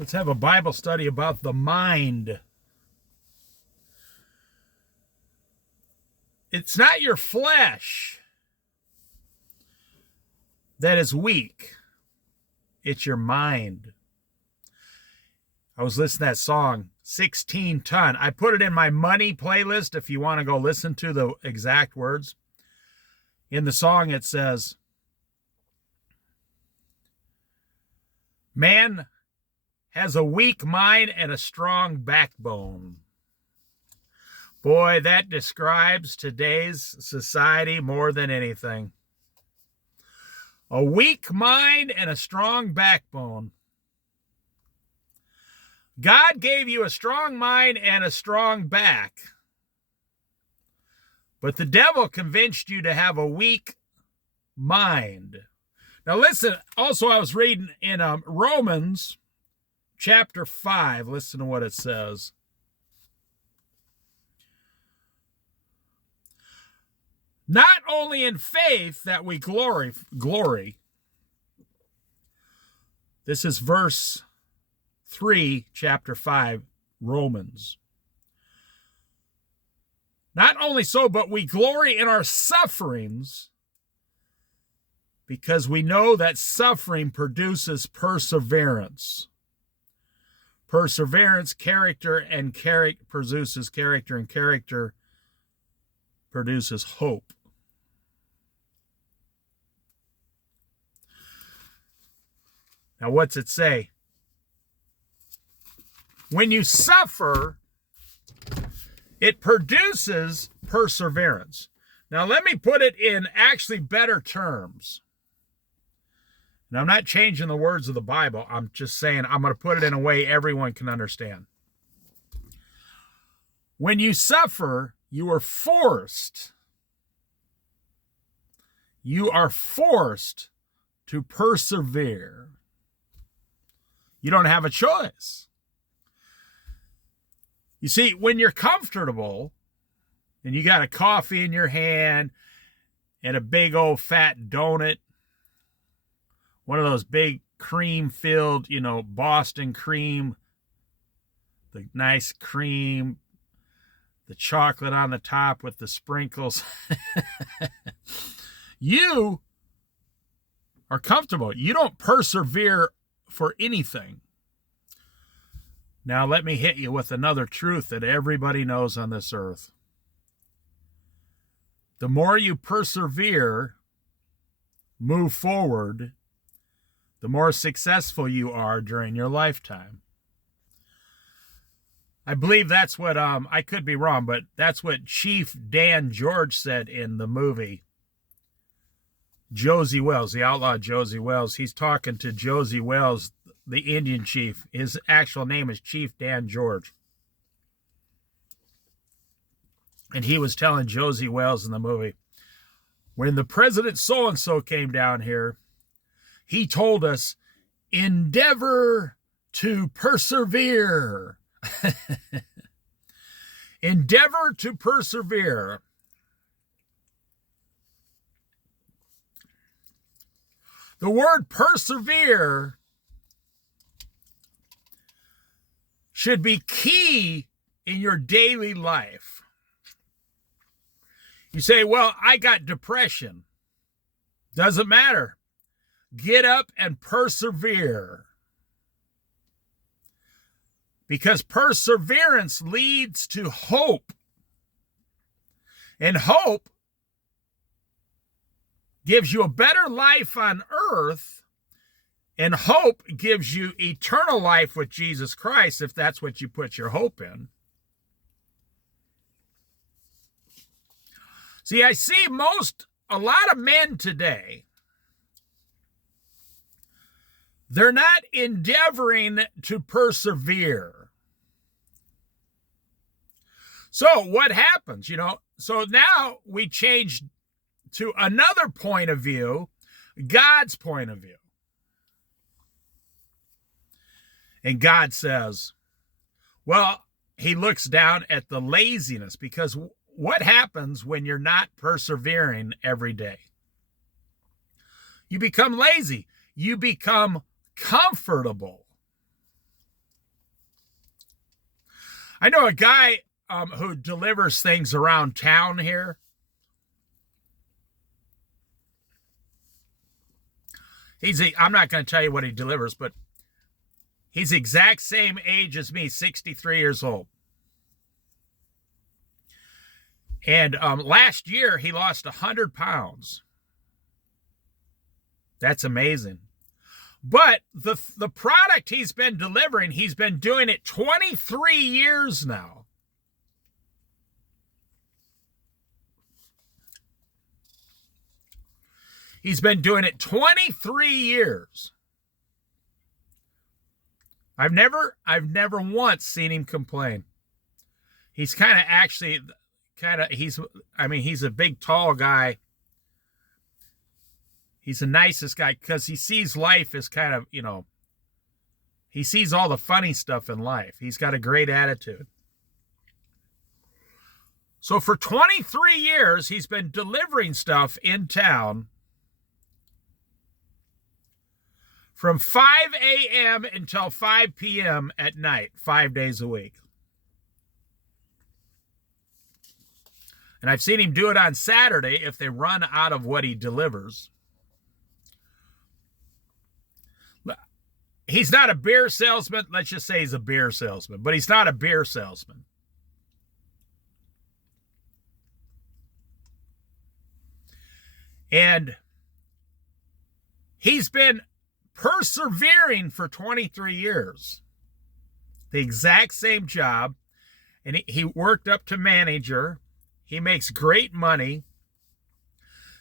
Let's have a Bible study about the mind. It's not your flesh that is weak. It's your mind. I was listening to that song, 16 Ton. I put it in my money playlist if you want to go listen to the exact words. In the song it says, man has a weak mind and a strong backbone. Boy, that describes today's society more than anything. A weak mind and a strong backbone. God gave you a strong mind and a strong back. But the devil convinced you to have a weak mind. Now listen, also I was reading in Romans chapter 5. Listen to what it says. Not only in faith that we glory. This is verse 3, chapter 5, Romans. Not only so, but we glory in our sufferings because we know that suffering produces perseverance. Perseverance, character, and produces character, and character produces hope. Now, what's it say? When you suffer, it produces perseverance. Now, let me put it in actually better terms. And I'm not changing the words of the Bible. I'm just saying I'm going to put it in a way everyone can understand. When you suffer, you are forced. You are forced to persevere. You don't have a choice. You see, when you're comfortable and you got a coffee in your hand and a big old fat donut, one of those big cream-filled, Boston cream, the nice cream, the chocolate on the top with the sprinkles. You are comfortable. You don't persevere for anything. Now, let me hit you with another truth that everybody knows on this earth. The more you persevere, move forward, the more successful you are during your lifetime. I believe that's what, I could be wrong, but that's what Chief Dan George said in the movie Josie Wells, the outlaw Josie Wells. He's talking to Josie Wells, the Indian chief. His actual name is Chief Dan George. And he was telling Josie Wells in the movie, when the president so-and-so came down here, he told us, endeavor to persevere. Endeavor to persevere. The word persevere should be key in your daily life. You say, well, I got depression. Doesn't matter. Get up and persevere. Because perseverance leads to hope. And hope gives you a better life on earth, and hope gives you eternal life with Jesus Christ, if that's what you put your hope in. See, I see a lot of men today, they're not endeavoring to persevere. So what happens, So now we change to another point of view, God's point of view. And God says, well, he looks down at the laziness, because what happens when you're not persevering every day? You become lazy. You become comfortable. I know a guy who delivers things around town here. I'm not going to tell you what he delivers, but he's the exact same age as me, 63 years old. And last year, he lost 100 pounds. That's amazing. But the product he's been delivering, he's been doing it 23 years now. He's been doing it 23 years. I've never once seen him complain. He's he's a big, tall guy. He's the nicest guy because he sees life as kind of, he sees all the funny stuff in life. He's got a great attitude. So for 23 years, he's been delivering stuff in town from 5 a.m. until 5 p.m. at night, 5 days a week. And I've seen him do it on Saturday if they run out of what he delivers. He's not a beer salesman. Let's just say he's a beer salesman, but he's not a beer salesman. And he's been persevering for 23 years. The exact same job. And he worked up to manager. He makes great money.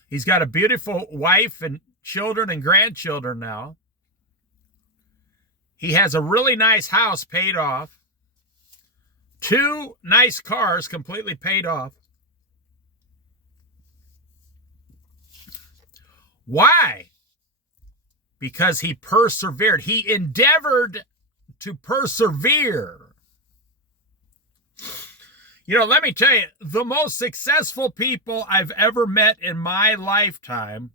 He's got a beautiful wife and children and grandchildren now. He has a really nice house paid off. 2 nice cars completely paid off. Why? Because he persevered. He endeavored to persevere. Let me tell you, the most successful people I've ever met in my lifetime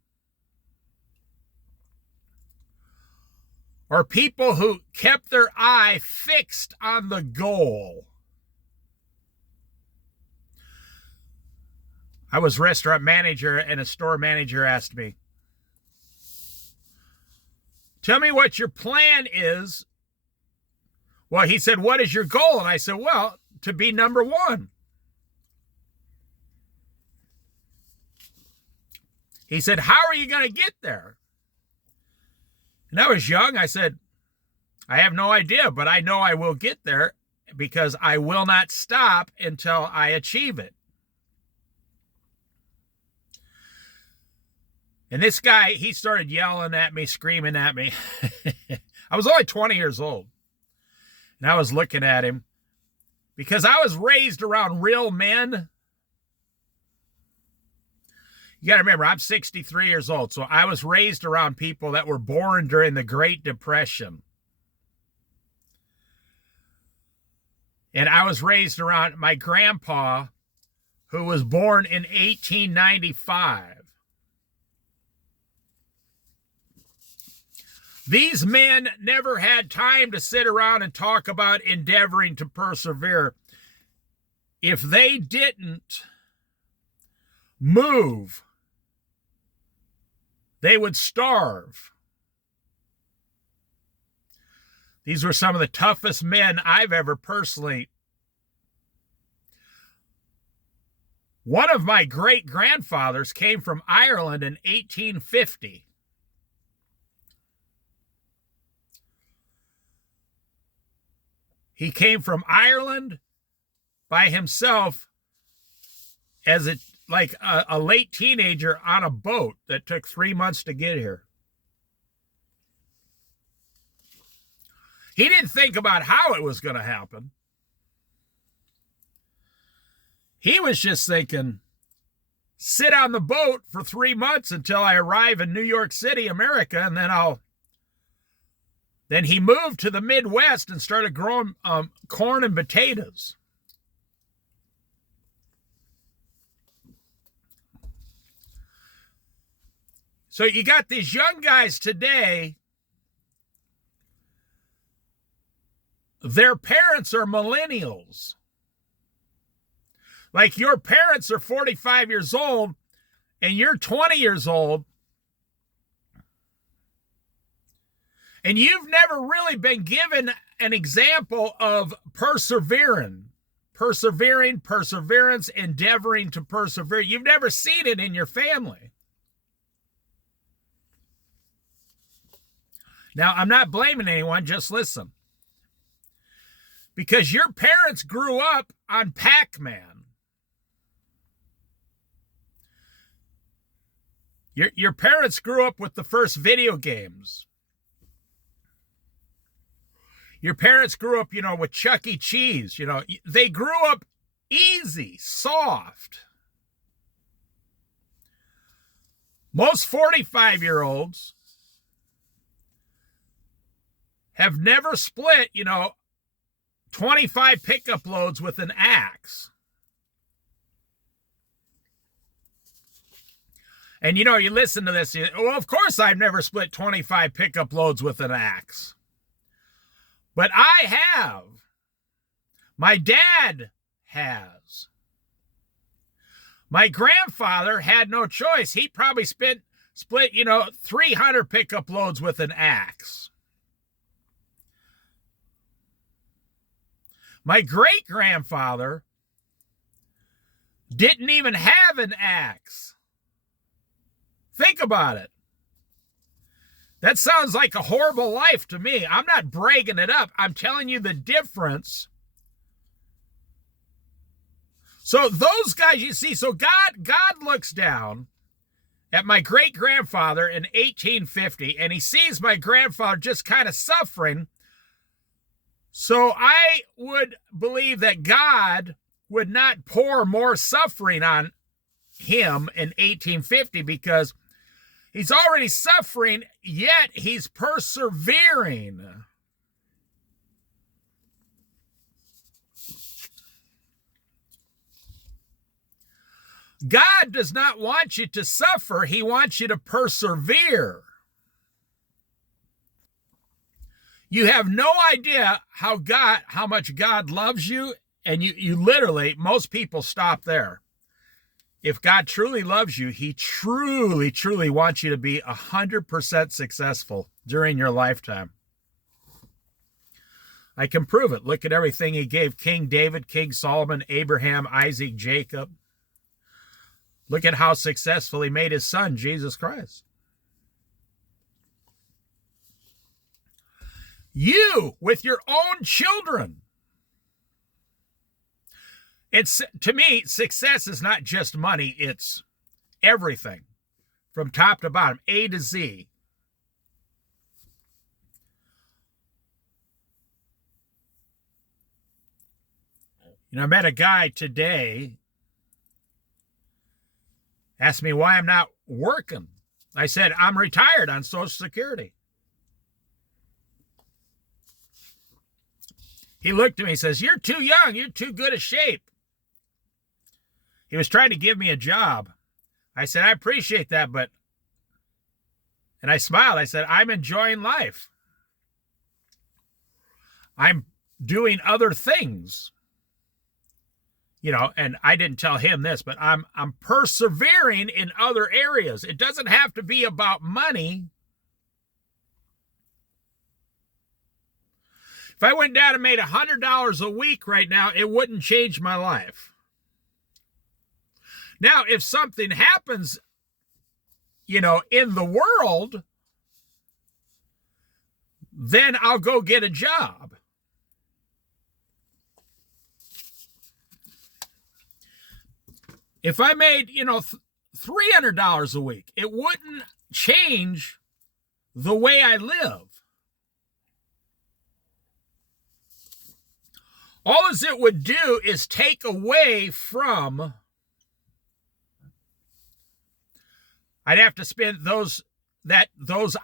are people who kept their eye fixed on the goal. I was a restaurant manager, and a store manager asked me, "Tell me what your plan is." Well, he said, "What is your goal?" And I said, "Well, to be number 1. He said, "How are you going to get there?" And I was young. I said, "I have no idea, but I know I will get there because I will not stop until I achieve it." And this guy, he started yelling at me, screaming at me. I was only 20 years old. And I was looking at him because I was raised around real men. You got to remember, I'm 63 years old, so I was raised around people that were born during the Great Depression. And I was raised around my grandpa, who was born in 1895. These men never had time to sit around and talk about endeavoring to persevere. If they didn't move, they would starve. These were some of the toughest men I've ever personally. One of my great-grandfathers came from Ireland in 1850. He came from Ireland by himself as a late teenager on a boat that took 3 months to get here. He didn't think about how it was going to happen. He was just thinking, sit on the boat for 3 months until I arrive in New York City, America, and then he moved to the Midwest and started growing corn and potatoes. So you got these young guys today. Their parents are millennials. Like your parents are 45 years old and you're 20 years old, and you've never really been given an example of perseverance, endeavoring to persevere. You've never seen it in your family. Now, I'm not blaming anyone, just listen. Because your parents grew up on Pac-Man. Your parents grew up with the first video games. Your parents grew up, with Chuck E. Cheese. They grew up easy, soft. Most 45-year-olds have never split, 25 pickup loads with an axe. And, you listen to this, well, of course I've never split 25 pickup loads with an axe. But I have. My dad has. My grandfather had no choice. He probably split, 300 pickup loads with an axe. My great-grandfather didn't even have an axe. Think about it. That sounds like a horrible life to me. I'm not bragging it up. I'm telling you the difference. So those guys, you see, so God looks down at my great-grandfather in 1850, and he sees my grandfather just kind of suffering. So I would believe that God would not pour more suffering on him in 1850 because he's already suffering, yet he's persevering. God does not want you to suffer. He wants you to persevere. You have no idea how much God loves you, and you literally, most people stop there. If God truly loves you, he truly, truly wants you to be 100% successful during your lifetime. I can prove it. Look at everything he gave King David, King Solomon, Abraham, Isaac, Jacob. Look at how successful he made his son, Jesus Christ. You, with your own children. To me, success is not just money, it's everything. From top to bottom, A to Z. I met a guy today, asked me why I'm not working. I said, I'm retired on Social Security. He looked at me and says, you're too young, you're too good a shape. He was trying to give me a job. I said, I appreciate that, and I smiled. I said, I'm enjoying life. I'm doing other things. And I didn't tell him this, but I'm persevering in other areas. It doesn't have to be about money. If I went down and made $100 a week right now, it wouldn't change my life. Now, if something happens, in the world, then I'll go get a job. If I made, $300 a week, it wouldn't change the way I live. All it would do is take away from... I'd have to spend those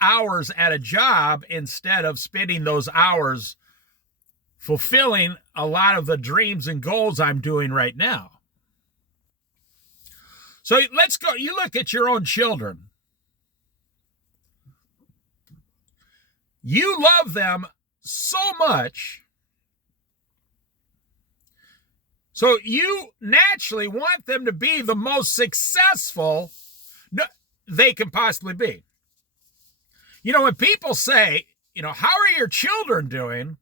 hours at a job instead of spending those hours fulfilling a lot of the dreams and goals I'm doing right now. So let's go. You look at your own children. You love them so much So you naturally want them to be the most successful they can possibly be. You know, when people say, you know, how are your children doing?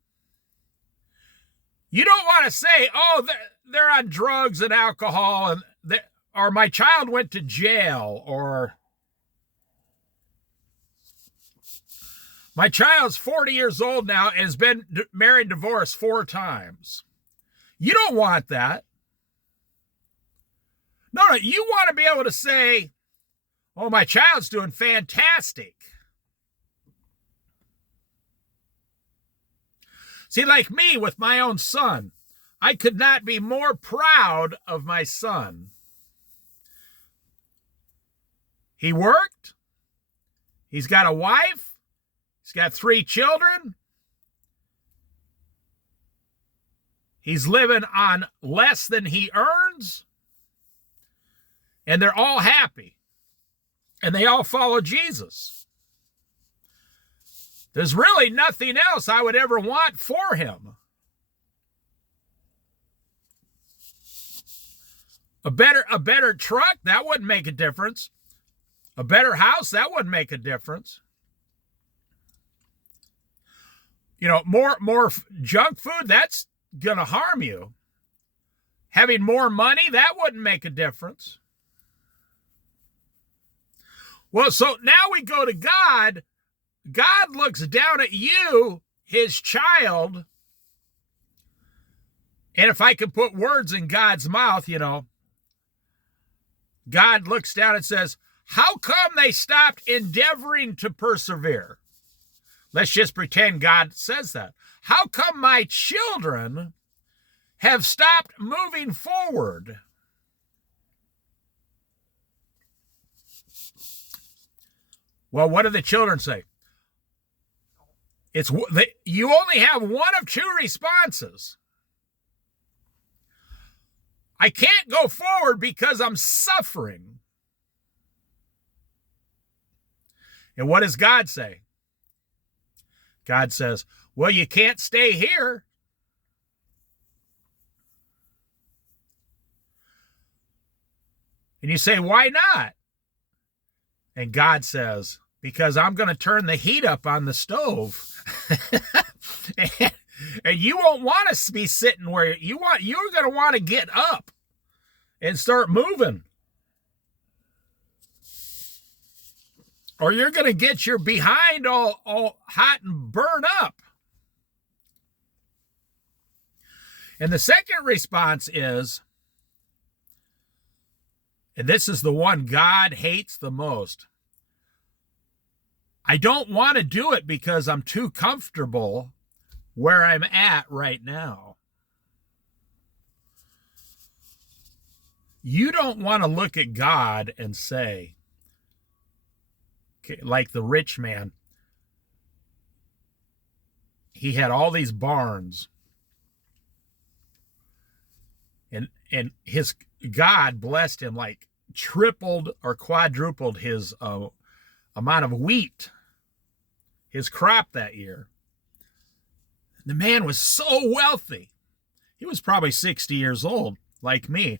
You don't want to say, oh, they're on drugs and alcohol, and or my child went to jail, or my child's 40 years old now and has been married, divorced 4 times. You don't want that. No, you want to be able to say, oh, my child's doing fantastic. See, like me with my own son, I could not be more proud of my son. He worked. He's got a wife. He's got 3 children. He's living on less than he earns. And they're all happy. And they all follow Jesus. There's really nothing else I would ever want for him. A better truck, that wouldn't make a difference. A better house, that wouldn't make a difference. You know, more junk food, that's going to harm you. Having more money, that wouldn't make a difference. Well, so now we go to God. God looks down at you, his child. And if I could put words in God's mouth, you know, God looks down and says, how come they stopped endeavoring to persevere? Let's just pretend God says that. How come my children have stopped moving forward? Well, what do the children say? You only have one of 2 responses. I can't go forward because I'm suffering. And what does God say? God says, well, you can't stay here. And you say, why not? And God says, because I'm going to turn the heat up on the stove. and you won't want to be sitting where you're going to want to get up and start moving. Or you're going to get your behind all hot and burn up. And the second response is, and this is the one God hates the most, I don't want to do it because I'm too comfortable where I'm at right now. You don't want to look at God and say, like the rich man, he had all these barns, and his God blessed him, like tripled or quadrupled his amount of wheat, his crop that year. The man was so wealthy. He was probably 60 years old, like me.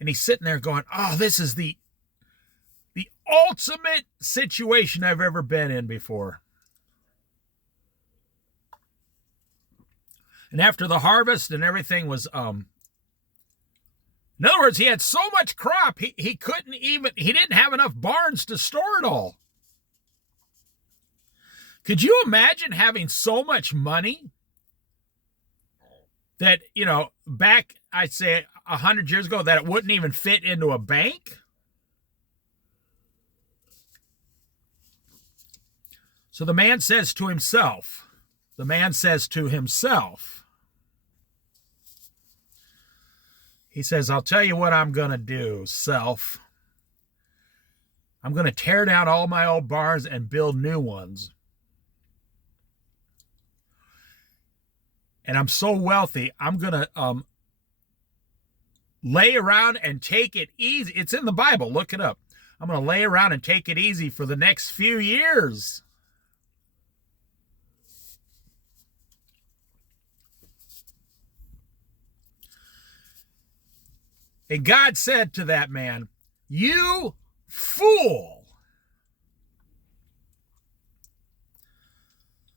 And he's sitting there going, oh, this is the ultimate situation I've ever been in before. And after the harvest and everything was, in other words, he had so much crop, he didn't have enough barns to store it all. Could you imagine having so much money that, you know, back, I'd say 100 years ago, that it wouldn't even fit into a bank? So the man says to himself, he says, I'll tell you what I'm going to do, self. I'm going to tear down all my old barns and build new ones. And I'm so wealthy, I'm going to lay around and take it easy. It's in the Bible. Look it up. I'm going to lay around and take it easy for the next few years. And God said to that man, "You fool.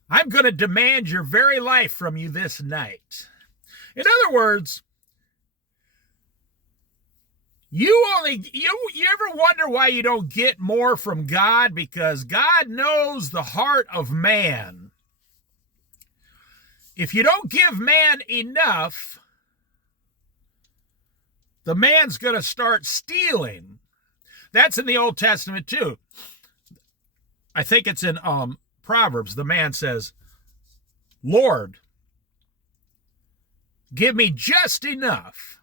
I'm going to demand your very life from you this night." In other words, you ever wonder why you don't get more from God? Because God knows the heart of man. If you don't give man enough, the man's going to start stealing. That's in the Old Testament too. I think it's in Proverbs. The man says, "Lord, give me just enough.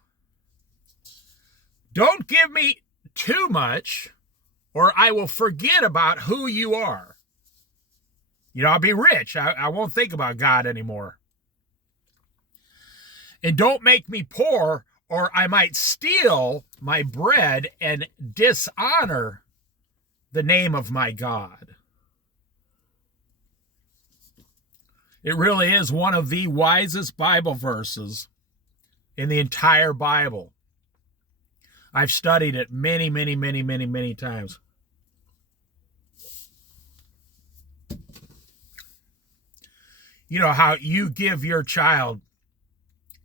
Don't give me too much, or I will forget about who you are. I'll be rich. I won't think about God anymore. And don't make me poor, or I might steal my bread and dishonor the name of my God." It really is one of the wisest Bible verses in the entire Bible. I've studied it many, many, many, many, many times. You know how you give your child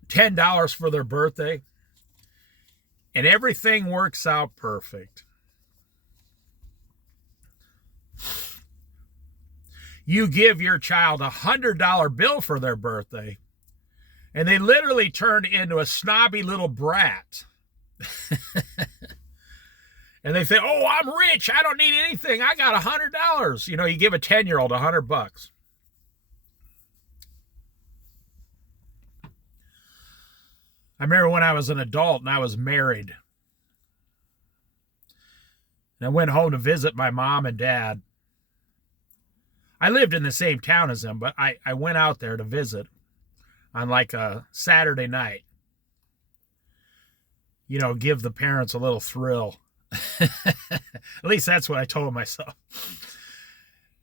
$10 for their birthday and everything works out perfect. You give your child a $100 bill for their birthday and they literally turn into a snobby little brat. And they say, "Oh, I'm rich. I don't need anything. I got $100. You give a 10-year-old $100. I remember when I was an adult and I was married. And I went home to visit my mom and dad. I lived in the same town as them, but I went out there to visit on like a Saturday night. Give the parents a little thrill. At least that's what I told myself.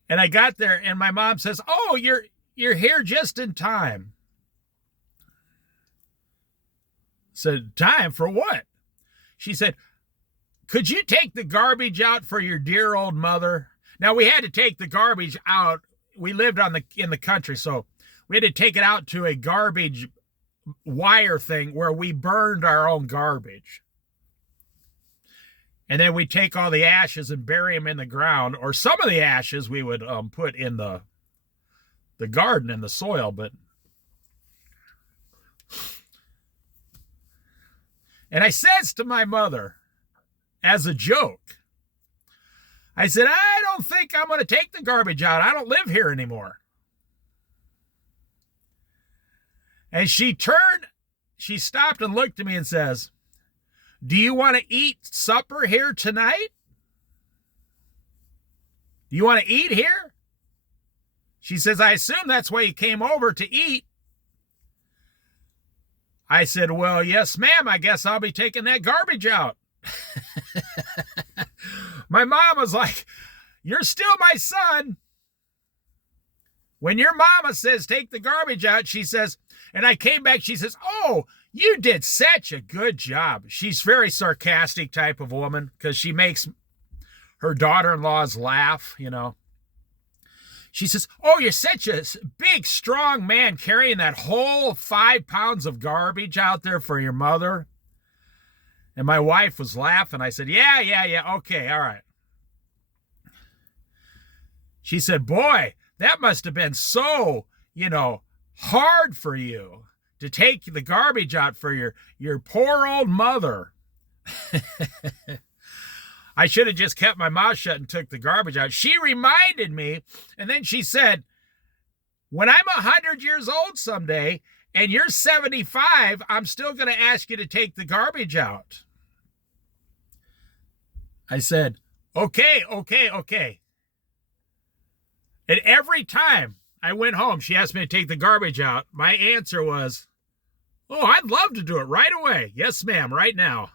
And I got there and my mom says, "Oh, you're here just in time." I said, "Time for what?" She said, "Could you take the garbage out for your dear old mother?" Now, we had to take the garbage out. We lived in the country, so we had to take it out to a garbage wire thing where we burned our own garbage. And then we take all the ashes and bury them in the ground, or some of the ashes we would put in the garden in the soil. And I says to my mother, as a joke, I said, "I don't think I'm going to take the garbage out. I don't live here anymore." And she stopped and looked at me and says, "Do you want to eat supper here tonight? Do you want to eat here?" She says, "I assume that's why you came over to eat." I said, "Well, yes, ma'am. I guess I'll be taking that garbage out." My mom was like, "You're still my son. When your mama says take the garbage out," she says, and I came back, she says, "Oh, you did such a good job." She's very sarcastic type of woman because she makes her daughter-in-laws laugh, She says, "Oh, you're such a big, strong man carrying that whole 5 pounds of garbage out there for your mother." And my wife was laughing. I said, yeah, okay, all right. She said, "Boy, that must have been so, hard for you to take the garbage out for your poor old mother." I should have just kept my mouth shut and took the garbage out. She reminded me, and then she said, "When I'm 100 years old someday and you're 75, I'm still going to ask you to take the garbage out." I said, okay. And every time I went home, she asked me to take the garbage out. My answer was, "Oh, I'd love to do it right away. Yes, ma'am, right now."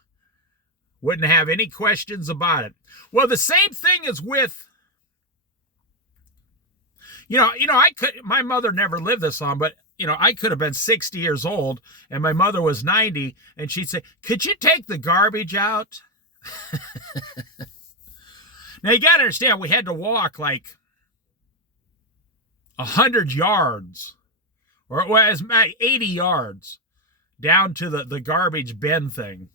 Wouldn't have any questions about it. Well, the same thing is with, my mother never lived this long, but I could have been 60 years old and my mother was 90 and she'd say, "Could you take the garbage out?" Now you got to understand, we had to walk like 100 yards, or it was 80 yards down to the garbage bin thing.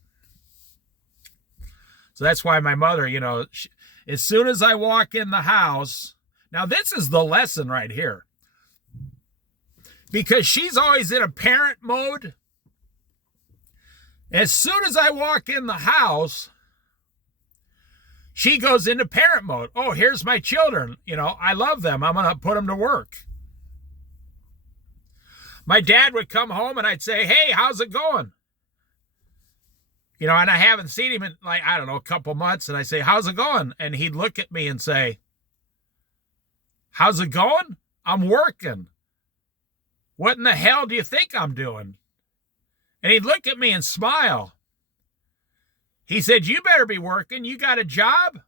So that's why my mother, as soon as I walk in the house, now this is the lesson right here. Because she's always in a parent mode. As soon as I walk in the house, she goes into parent mode. Oh, here's my children. I love them. I'm going to put them to work. My dad would come home and I'd say, "Hey, how's it going?" And I haven't seen him in a couple months. And I say, "How's it going?" And he'd look at me and say, "How's it going? I'm working. What in the hell do you think I'm doing?" And he'd look at me and smile. He said, "You better be working. You got a job?"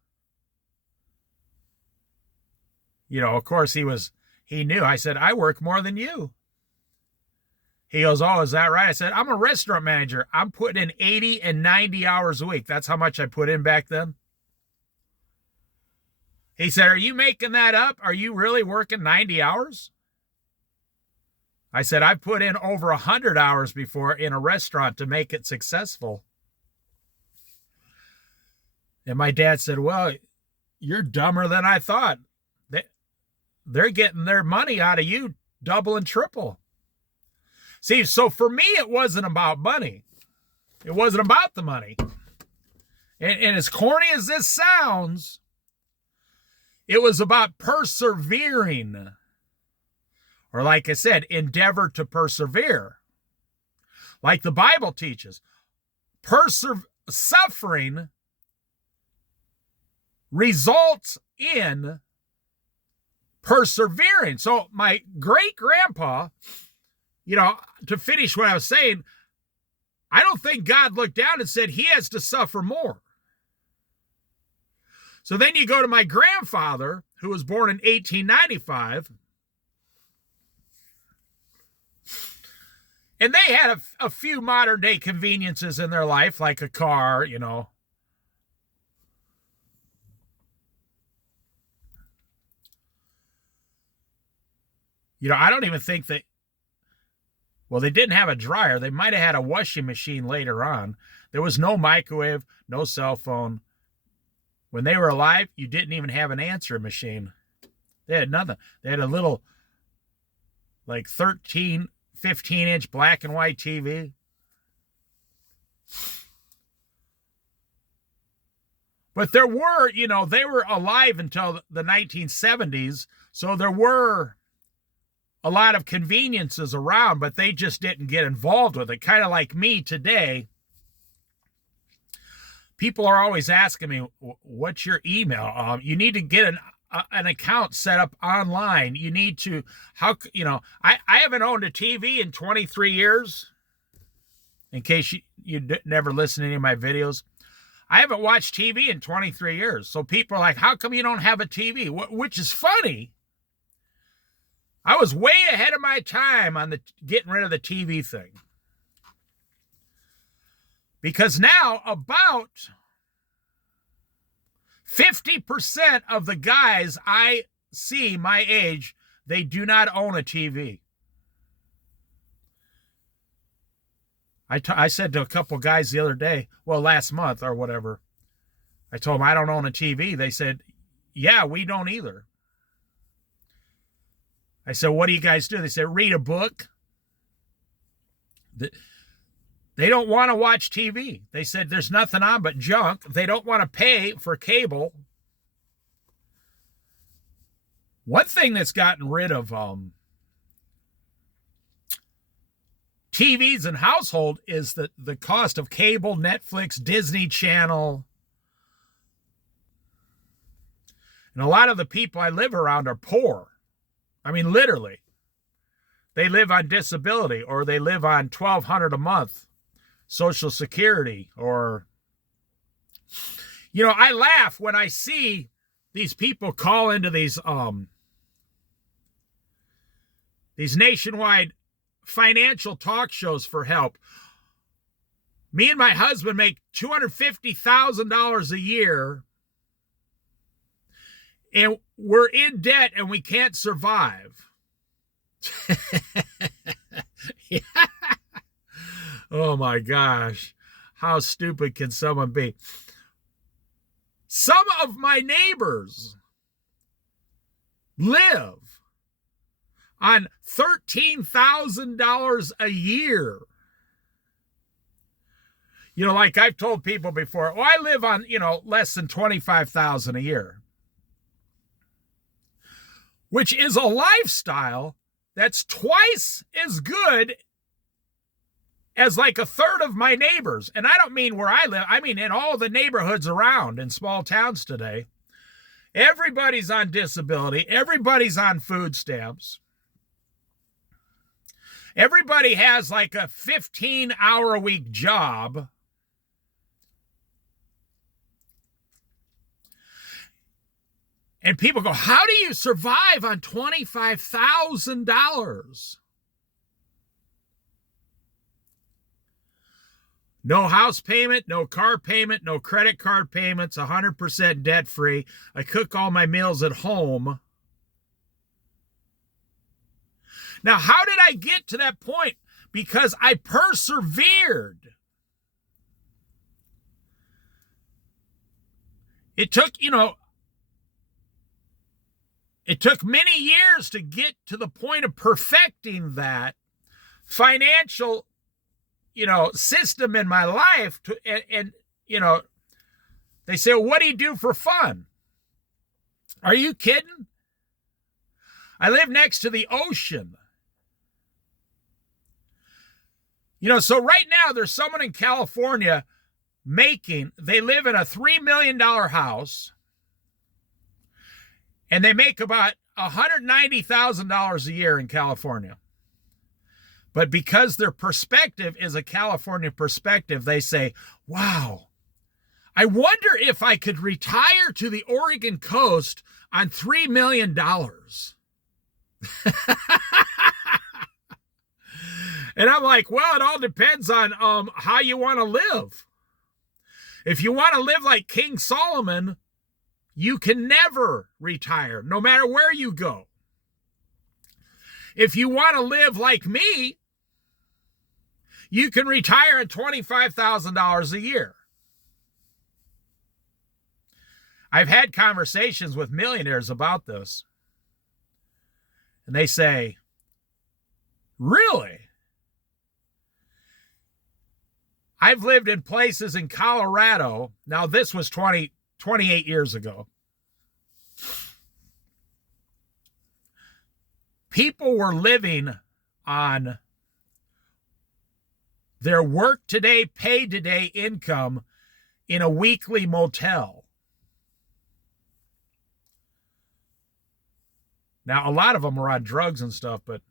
Of course he knew. I said, "I work more than you." He goes, "Oh, is that right?" I said, "I'm a restaurant manager. I'm putting in 80 and 90 hours a week." That's how much I put in back then. He said, "Are you making that up? Are you really working 90 hours? I said, "I've put in over 100 hours before in a restaurant to make it successful." And my dad said, "Well, you're dumber than I thought. They're getting their money out of you double and triple." See, so for me, it wasn't about money. It wasn't about the money. And as corny as this sounds, it was about persevering. Or like I said, endeavor to persevere. Like the Bible teaches, suffering results in persevering. So my great-grandpa, to finish what I was saying, I don't think God looked down and said he has to suffer more. So then you go to my grandfather, who was born in 1895, and they had a few modern day conveniences in their life, like a car, I don't even think that, well, they didn't have a dryer. They might have had a washing machine later on. There was no microwave, no cell phone. When they were alive, you didn't even have an answering machine. They had nothing. They had a little, 13, 15-inch black and white TV. But there were, they were alive until the 1970s, so there were a lot of conveniences around, but they just didn't get involved with it. Kind of like me today. People are always asking me, "What's your email?" You need to get an account set up online. You need to, I haven't owned a TV in 23 years. In case you never listen to any of my videos. I haven't watched TV in 23 years. So people are like, "How come you don't have a TV?" Which is funny. I was way ahead of my time on the getting rid of the TV thing. Because now about 50% of the guys I see my age, they do not own a TV. I said to a couple guys the other day, last month or whatever, I told them I don't own a TV. They said, "Yeah, we don't either." I said, "What do you guys do?" They said, "Read a book." They don't want to watch TV. They said there's nothing on but junk. They don't want to pay for cable. One thing that's gotten rid of TVs in household is the cost of cable, Netflix, Disney Channel. And a lot of the people I live around are poor. I mean, literally. They live on disability, or they live on $1,200 a month, Social Security, or, I laugh when I see these people call into these these nationwide financial talk shows for help. Me and my husband make $250,000 a year, and we're in debt and we can't survive. Yeah. Oh my gosh. How stupid can someone be? Some of my neighbors live on $13,000 a year. You know, like I've told people before, I live on, less than $25,000 a year, which is a lifestyle that's twice as good as like a third of my neighbors. And I don't mean where I live. I mean in all the neighborhoods around in small towns today. Everybody's on disability. Everybody's on food stamps. Everybody has like a 15-hour-a-week job. And people go, how do you survive on $25,000? No house payment, no car payment, no credit card payments, 100% debt-free. I cook all my meals at home. Now, how did I get to that point? Because I persevered. It took many years to get to the point of perfecting that financial system in my life. And they say, well, what do you do for fun? Are you kidding? I live next to the ocean. So right now there's someone in California they live in a $3 million house, and they make about $190,000 a year in California. But because their perspective is a California perspective, they say, wow, I wonder if I could retire to the Oregon coast on $3 million. And I'm like, well, it all depends on how you want to live. If you want to live like King Solomon, you can never retire, no matter where you go. If you want to live like me, you can retire at $25,000 a year. I've had conversations with millionaires about this. And they say, really? I've lived in places in Colorado. Now, this was 28 years ago. People were living on their work today, pay today income in a weekly motel. Now, a lot of them were on drugs and stuff, but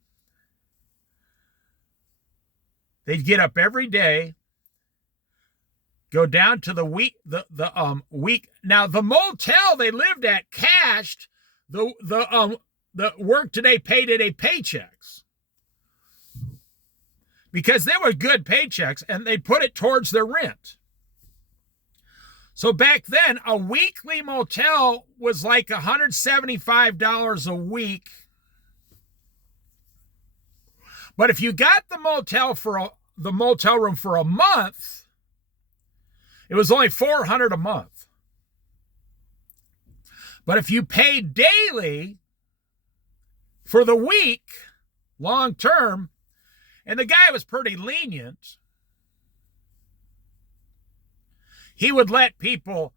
they'd get up every day, go down to the week. Now, the motel they lived at cashed the work today, pay today paychecks, because they were good paychecks, and they put it towards their rent. So back then, a weekly motel was like $175 a week. But if you got the motel room for a month, it was only $400 a month. But if you paid daily for the week, long term, and the guy was pretty lenient, he would let people,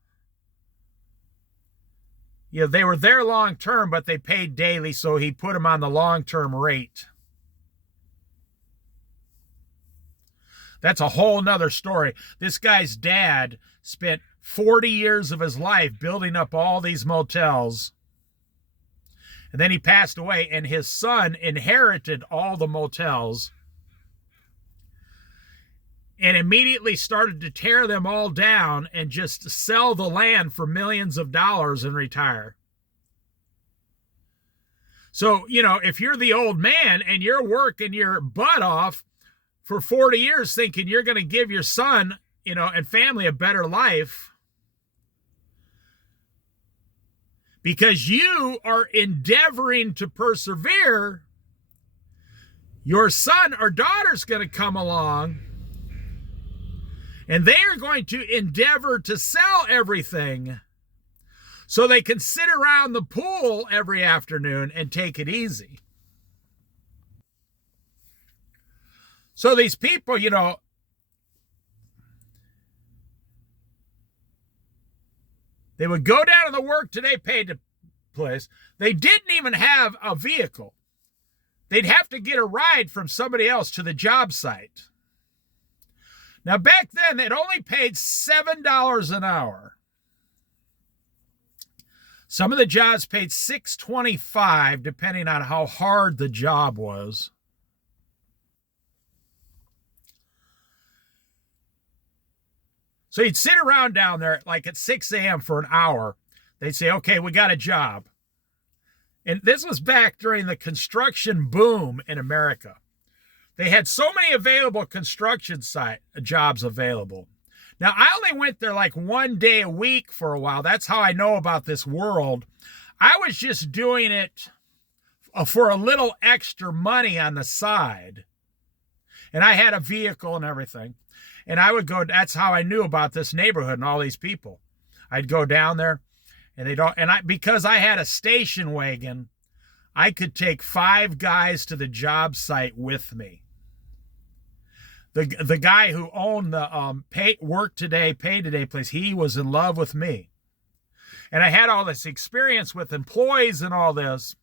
they were there long term, but they paid daily, so he put them on the long-term rate. That's a whole nother story. This guy's dad spent 40 years of his life building up all these motels. And then he passed away, and his son inherited all the motels and immediately started to tear them all down and just sell the land for millions of dollars and retire. So, if you're the old man and you're working your butt off for 40 years thinking you're going to give your son, and family a better life because you are endeavoring to persevere, your son or daughter's going to come along and they are going to endeavor to sell everything so they can sit around the pool every afternoon and take it easy. So these people, they would go down to the work today paid place. They didn't even have a vehicle. They'd have to get a ride from somebody else to the job site. Now, back then, they'd only paid $7 an hour. Some of the jobs paid $6.25, depending on how hard the job was. So you'd sit around down there like at 6 a.m. for an hour. They'd say, okay, we got a job. And this was back during the construction boom in America. They had so many available construction site jobs available. Now, I only went there like 1 day a week for a while. That's how I know about this world. I was just doing it for a little extra money on the side. And I had a vehicle and everything. And I would go, that's how I knew about this neighborhood and all these people. I'd go down there and because I had a station wagon, I could take 5 guys to the job site with me. The guy who owned the work today, pay today place, he was in love with me. And I had all this experience with employees and all this.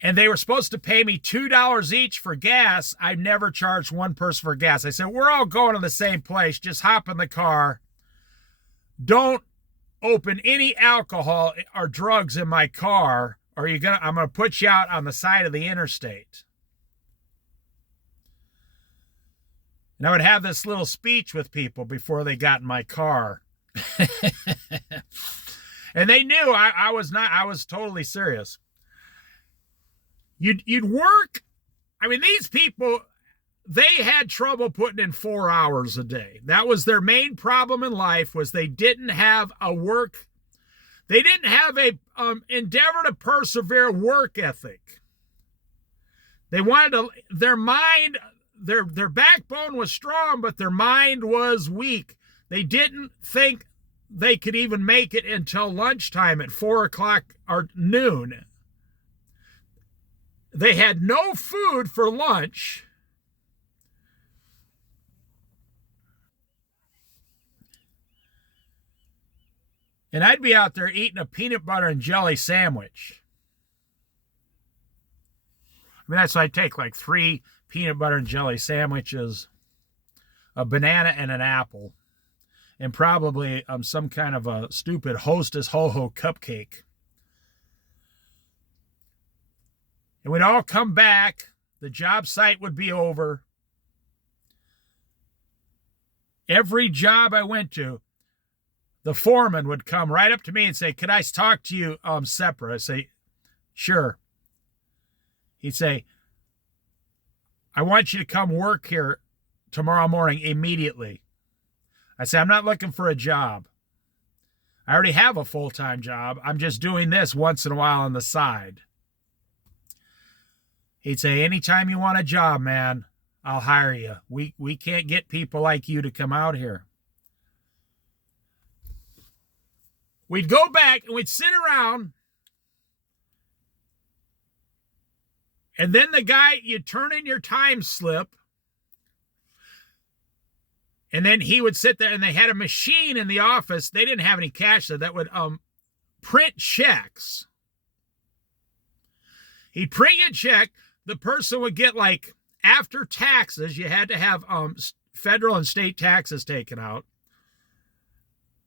And they were supposed to pay me $2 each for gas. I never charged one person for gas. I said, we're all going to the same place. Just hop in the car. Don't open any alcohol or drugs in my car, or I'm going to put you out on the side of the interstate. And I would have this little speech with people before they got in my car. And they knew I was totally serious. You'd work. I mean, these people, they had trouble putting in 4 hours a day. That was their main problem in life, was they didn't have a work. They didn't have a endeavor to persevere work ethic. They wanted to, their mind, their backbone was strong, but their mind was weak. They didn't think they could even make it until lunchtime at 4 o'clock or noon. They had no food for lunch. And I'd be out there eating a peanut butter and jelly sandwich. I mean, I'd take like 3 peanut butter and jelly sandwiches, a banana and an apple, and probably some kind of a stupid Hostess Ho-Ho cupcake. And we'd all come back. The job site would be over. Every job I went to, the foreman would come right up to me and say, "Could I talk to you separate?" I'd say, "Sure." He'd say, "I want you to come work here tomorrow morning immediately." I say, "I'm not looking for a job. I already have a full-time job. I'm just doing this once in a while on the side." He'd say, "Anytime you want a job, man, I'll hire you. We can't get people like you to come out here." We'd go back and we'd sit around. And then the guy, you'd turn in your time slip. And then he would sit there, and they had a machine in the office. They didn't have any cash there that would print checks. He'd print a check. The person would get, like, after taxes, you had to have federal and state taxes taken out.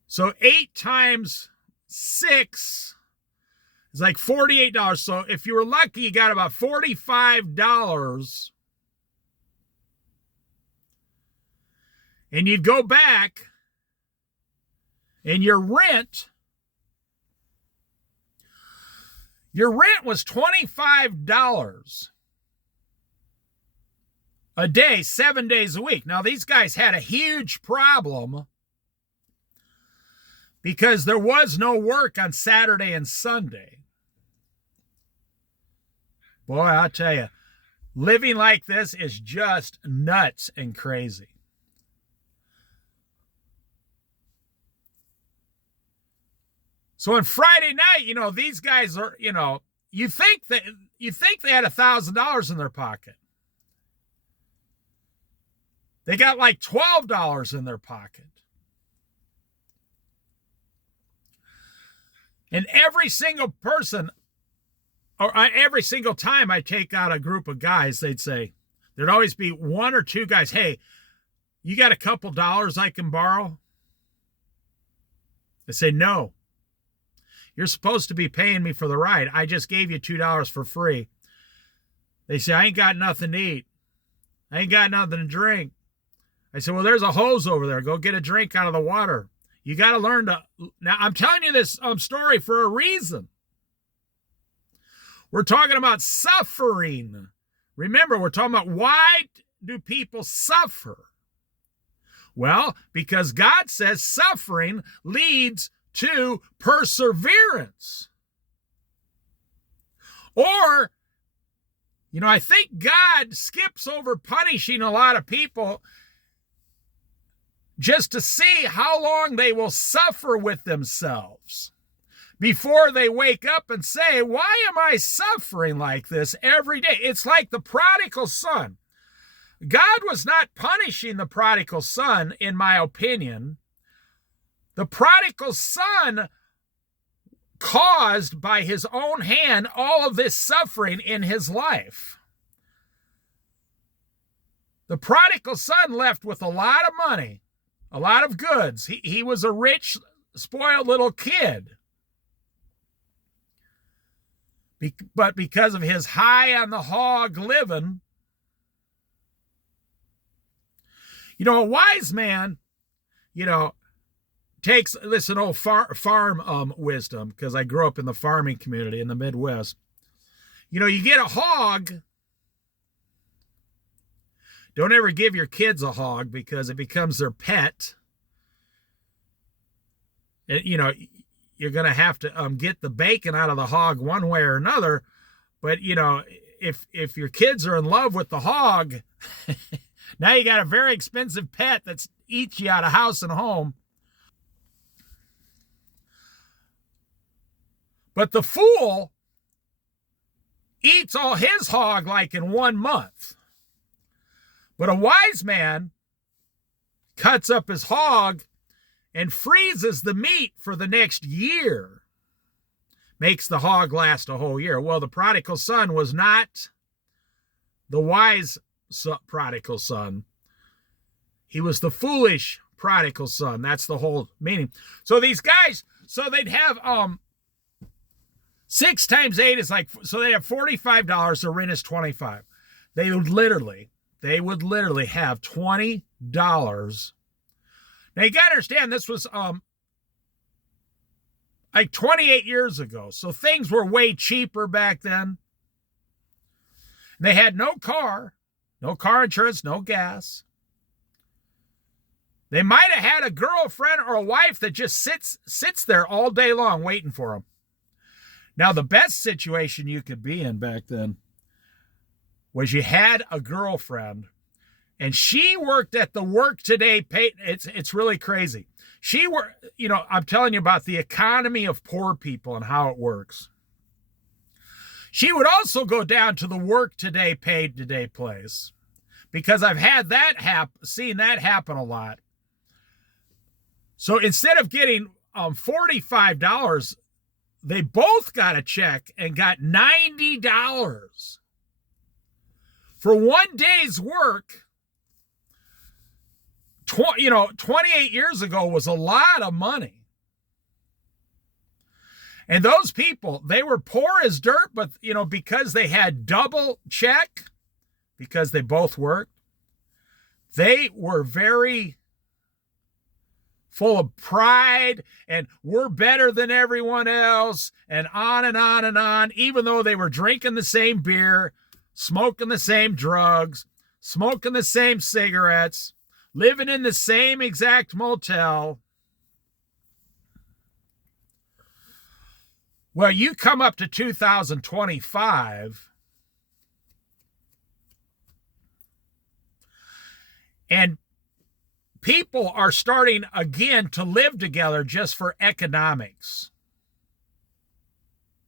So 8 times 6 is like $48. So if you were lucky, you got about $45. And you'd go back, and your rent, Your rent was $25 a day, 7 days a week. Now, these guys had a huge problem because there was no work on Saturday and Sunday. Boy, I'll tell you, living like this is just nuts and crazy. So on Friday night, these guys are, you think they had $1,000 in their pocket. They got like $12 in their pocket. And every single person, or every single time I take out a group of guys, there'd always be one or two guys, hey, you got a couple dollars I can borrow? I say, no. You're supposed to be paying me for the ride. I just gave you $2 for free. They say, I ain't got nothing to eat. I ain't got nothing to drink. I said, well, there's a hose over there. Go get a drink out of the water. You got to learn to... Now, I'm telling you this story for a reason. We're talking about suffering. Remember, we're talking about why do people suffer? Well, because God says suffering leads to perseverance. Or, I think God skips over punishing a lot of people just to see how long they will suffer with themselves before they wake up and say, why am I suffering like this every day? It's like the prodigal son. God was not punishing the prodigal son, in my opinion. The prodigal son caused by his own hand all of this suffering in his life. The prodigal son left with a lot of money, a lot of goods. He was a rich, spoiled little kid. But because of his high on the hog living, a wise man, takes, listen, old farm wisdom, because I grew up in the farming community in the Midwest. You get a hog. Don't ever give your kids a hog because it becomes their pet. And, you're going to have to get the bacon out of the hog one way or another. But, if your kids are in love with the hog, now you got a very expensive pet that eats you out of house and home. But the fool eats all his hog like in 1 month. But a wise man cuts up his hog and freezes the meat for the next year. Makes the hog last a whole year. Well, the prodigal son was not the wise prodigal son. He was the foolish prodigal son. That's the whole meaning. So these guys, they'd have 6 times 8 is like, so they have $45. Their rent is $25. They would literally have $20. Now you got to understand, this was like 28 years ago. So things were way cheaper back then. And they had no car insurance, no gas. They might have had a girlfriend or a wife that just sits there all day long waiting for them. Now, the best situation you could be in back then was you had a girlfriend and she worked at the Work Today pay. It's really crazy. She worked, I'm telling you about the economy of poor people and how it works. She would also go down to the Work Today, Paid Today place, because I've had that seen that happen a lot. So instead of getting $45, they both got a check and got $90 for 1 day's work. 28 years ago was a lot of money. And those people, they were poor as dirt, but, because they had double check, because they both worked, they were very full of pride and we're better than everyone else, and on and on and on, even though they were drinking the same beer, smoking the same drugs, smoking the same cigarettes, living in the same exact motel. Well, you come up to 2025, and people are starting again to live together just for economics,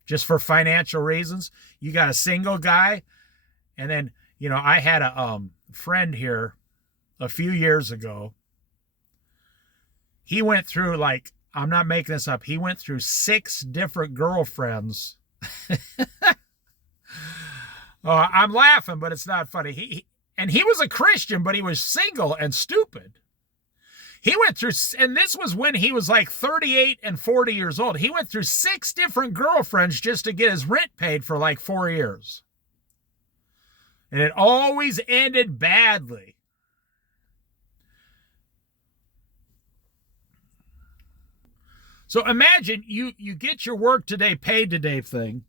just for financial reasons. You got a single guy, and then, I had a friend here a few years ago. He went through, I'm not making this up, he went through 6 different girlfriends. Oh, I'm laughing, but it's not funny. He was a Christian, but he was single and stupid. He went through, and this was when he was like 38 and 40 years old. He went through 6 different girlfriends just to get his rent paid for like 4 years. And it always ended badly. So imagine you get your work today, paid today thing,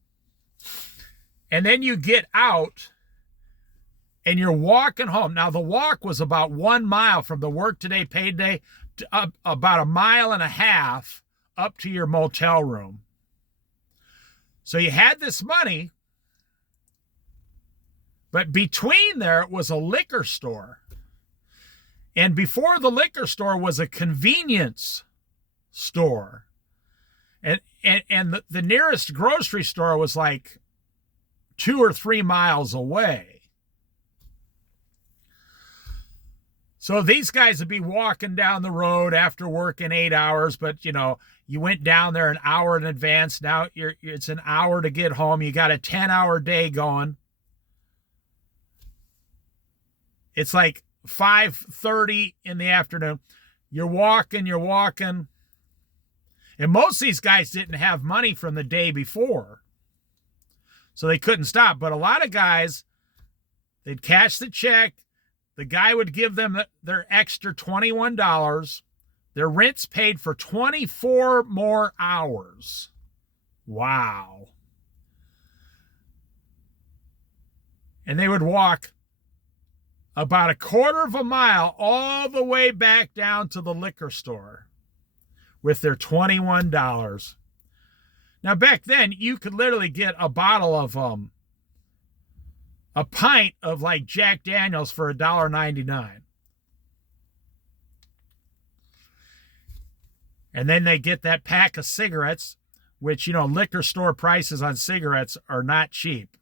and then you get out and you're walking home. Now, the walk was about 1 mile from the work today, paid day, to about 1.5 miles up to your motel room. So you had this money, but between there was a liquor store. And before the liquor store was a convenience store. And the nearest grocery store was like 2 or 3 miles away. So these guys would be walking down the road after working 8 hours, but you went down there an hour in advance. Now it's an hour to get home. You got a 10-hour day going. It's like 5:30 in the afternoon. You're walking. And most of these guys didn't have money from the day before, so they couldn't stop. But a lot of guys, they'd cash the check. The guy would give them their extra $21. Their rent's paid for 24 more hours. Wow. And they would walk about a 1/4 mile all the way back down to the liquor store with their $21. Now, back then, you could literally get a bottle of a pint of like Jack Daniels for $1.99. And then they get that pack of cigarettes, which, liquor store prices on cigarettes are not cheap.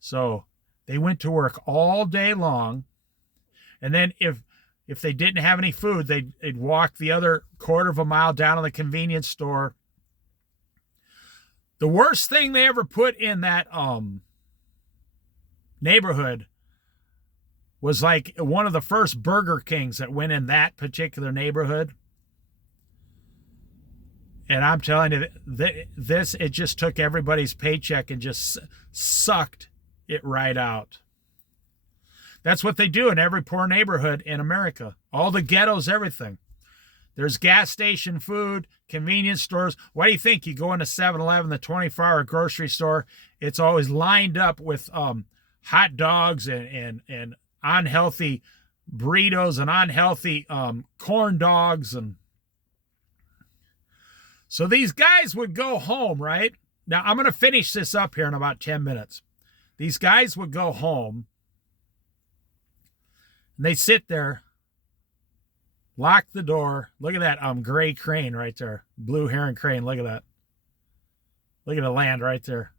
So they went to work all day long. And then if they didn't have any food, they'd walk the other 1/4 mile down to the convenience store. The worst thing they ever put in that neighborhood was like one of the first Burger Kings that went in that particular neighborhood. And I'm telling you, it just took everybody's paycheck and just sucked it right out. That's what they do in every poor neighborhood in America. All the ghettos, everything. There's gas station food, convenience stores. Why do you think you go into 7-Eleven, the 24-hour grocery store? It's always lined up with hot dogs and unhealthy burritos and unhealthy corn dogs. And so these guys would go home, right? Now, I'm going to finish this up here in about 10 minutes. These guys would go home, and they sit there, lock the door. Look at that gray crane right there. Blue heron crane. Look at that. Look at the land right there.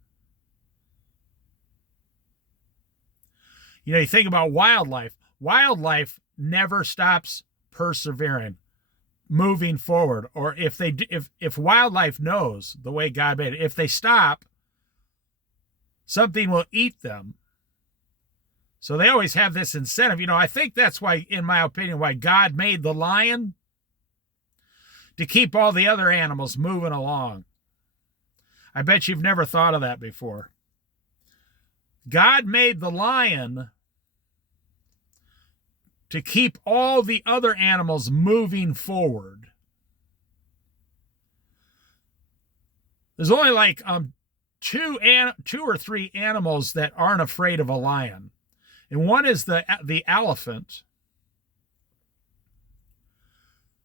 You think about wildlife. Wildlife never stops persevering, moving forward. Or if wildlife knows the way God made it, if they stop, something will eat them. So they always have this incentive. I think that's why, in my opinion, why God made the lion, to keep all the other animals moving along. I bet you've never thought of that before. God made the lion to keep all the other animals moving forward. There's only like two or three animals that aren't afraid of a lion. And one is the elephant.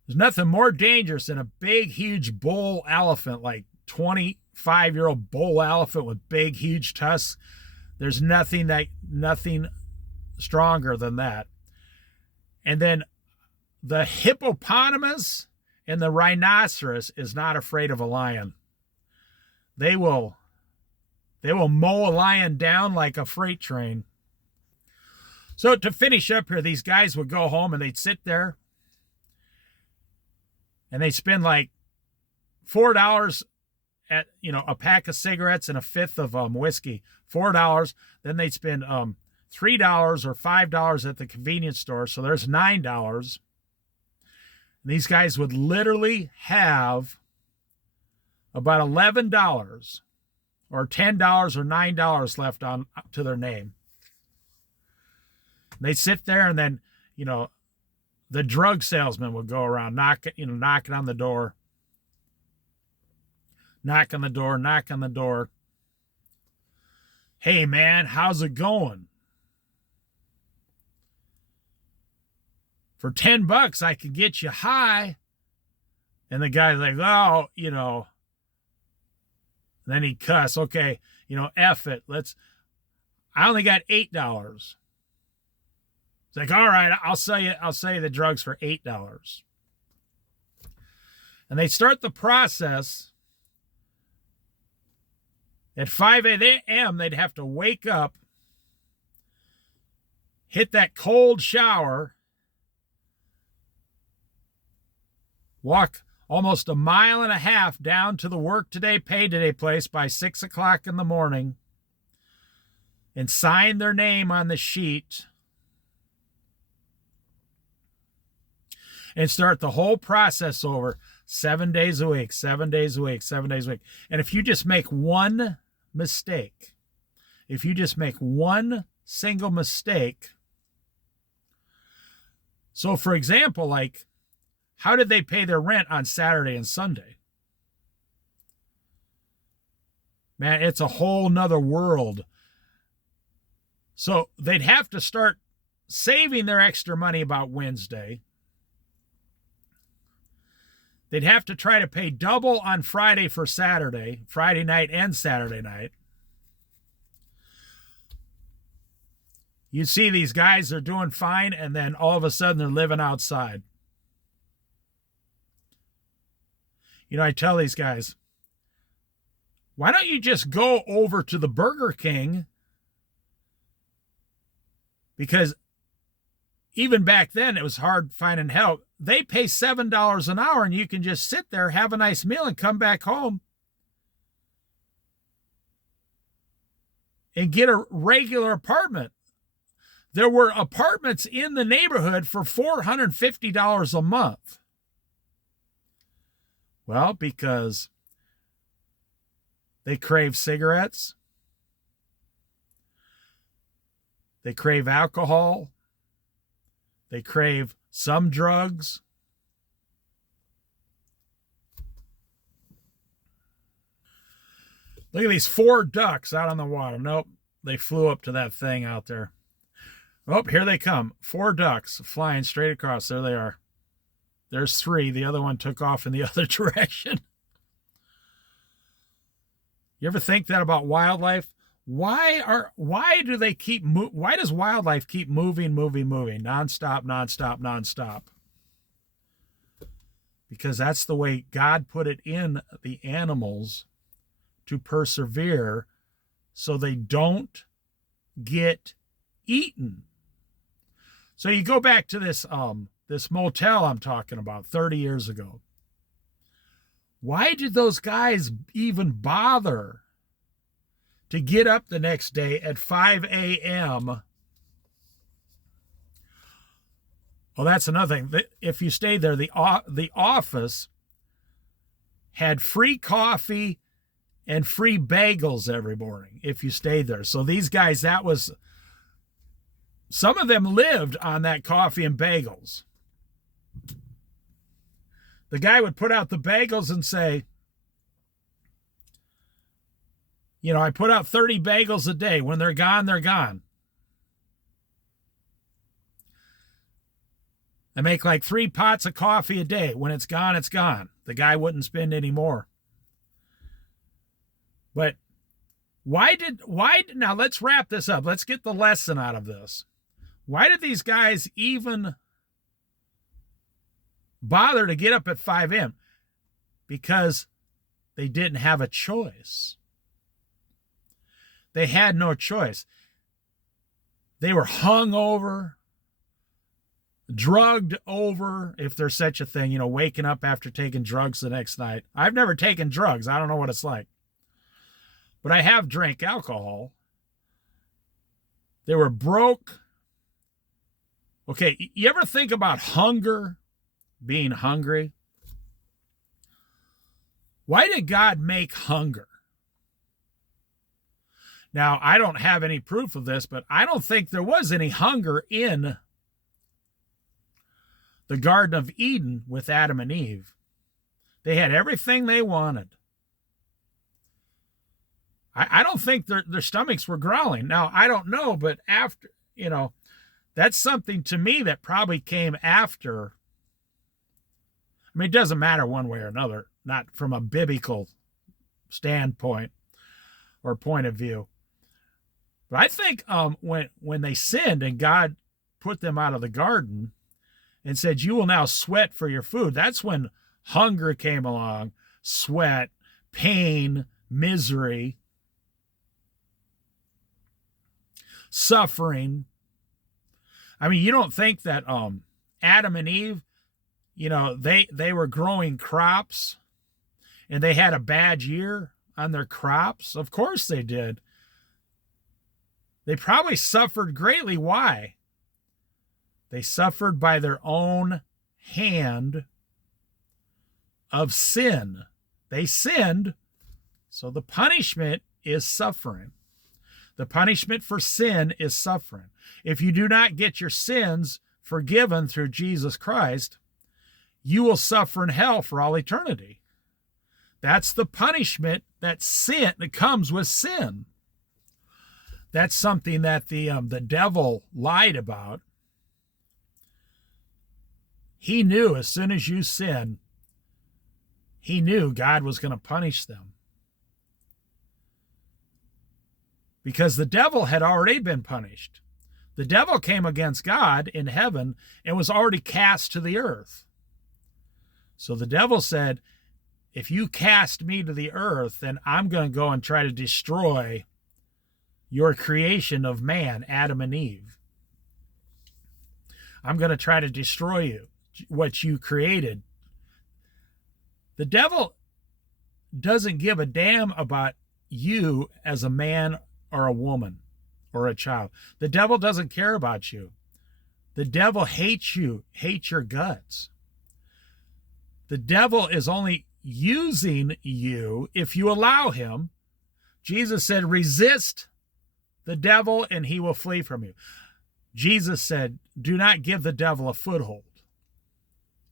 There's nothing more dangerous than a big, huge bull elephant, like 25-year-old bull elephant with big, huge tusks. There's nothing stronger than that. And then the hippopotamus and the rhinoceros is not afraid of a lion. They will mow a lion down like a freight train. So to finish up here, these guys would go home and they'd sit there and they'd spend like $4 at, a pack of cigarettes and a fifth of whiskey. $4. Then they'd spend $3 or $5 at the convenience store. So there's $9. And these guys would literally have about $11 or $10 or $9 left on to their name. They'd sit there and then, the drug salesman would go around knocking on the door. Knock on the door, knock on the door. Hey man, how's it going? For $10 I could get you high. And the guy's like, oh, then he'd cuss. Okay, F it. I only got $8. It's like, all right, I'll sell you the drugs for $8. And they start the process at 5 a.m. They'd have to wake up, hit that cold shower, walk almost a mile and a half down to the work today, pay today place by 6 o'clock in the morning, and sign their name on the sheet and start the whole process over 7 days a week, 7 days a week, 7 days a week. And if you just make one mistake, if you just make one single mistake, so for example, like, how did they pay their rent on Saturday and Sunday? Man, it's a whole nother world. So they'd have to start saving their extra money about Wednesday. They'd have to try to pay double on Friday for Saturday, Friday night and Saturday night. You see these guys are doing fine, and then all of a sudden they're living outside. I tell these guys, why don't you just go over to the Burger King? Because even back then, it was hard finding help. They pay $7 an hour, and you can just sit there, have a nice meal, and come back home and get a regular apartment. There were apartments in the neighborhood for $450 a month. Well, because they crave cigarettes, they crave alcohol, they crave some drugs. Look at these 4 ducks out on the water. Nope, they flew up to that thing out there. Oh, here they come. 4 ducks flying straight across. There they are. There's 3. The other one took off in the other direction. You ever think that about wildlife? Why does wildlife keep moving, nonstop? Because that's the way God put it in the animals to persevere so they don't get eaten. So you go back to this motel I'm talking about 30 years ago. Why did those guys even bother to get up the next day at 5 a.m.? Well, that's another thing. If you stayed there, the office had free coffee and free bagels every morning if you stayed there. So these guys, that was Some of them lived on that coffee and bagels. The guy would put out the bagels and say, I put out 30 bagels a day. When they're gone, they're gone. I make like 3 pots of coffee a day. When it's gone, it's gone. The guy wouldn't spend any more. But now let's wrap this up. Let's get the lesson out of this. Why did these guys even bother to get up at 5 a.m.? Because they didn't have a choice. They had no choice. They were hung over, drugged over, if there's such a thing, waking up after taking drugs the next night. I've never taken drugs. I don't know what it's like. But I have drank alcohol. They were broke. Okay, you ever think about hunger, being hungry? Why did God make hunger? Now, I don't have any proof of this, but I don't think there was any hunger in the Garden of Eden with Adam and Eve. They had everything they wanted. I don't think their stomachs were growling. Now, I don't know, but after, that's something to me that probably came after. I mean, it doesn't matter one way or another, not from a biblical standpoint or point of view. But I think when they sinned and God put them out of the garden and said, you will now sweat for your food, that's when hunger came along, sweat, pain, misery, suffering. I mean, you don't think that Adam and Eve, they were growing crops and they had a bad year on their crops? Of course they did. They probably suffered greatly. Why? They suffered by their own hand of sin. They sinned, so the punishment is suffering. The punishment for sin is suffering. If you do not get your sins forgiven through Jesus Christ, you will suffer in hell for all eternity. That's the punishment that comes with sin. That's something that the devil lied about. He knew as soon as you sin, he knew God was going to punish them. Because the devil had already been punished. The devil came against God in heaven and was already cast to the earth. So the devil said, if you cast me to the earth, then I'm going to go and try to destroy your creation of man, Adam and Eve. I'm going to try to destroy you, what you created. The devil doesn't give a damn about you as a man or a woman or a child. The devil doesn't care about you. The devil hates you, hates your guts. The devil is only using you if you allow him. Jesus said, resist the devil and he will flee from you. Jesus said, do not give the devil a foothold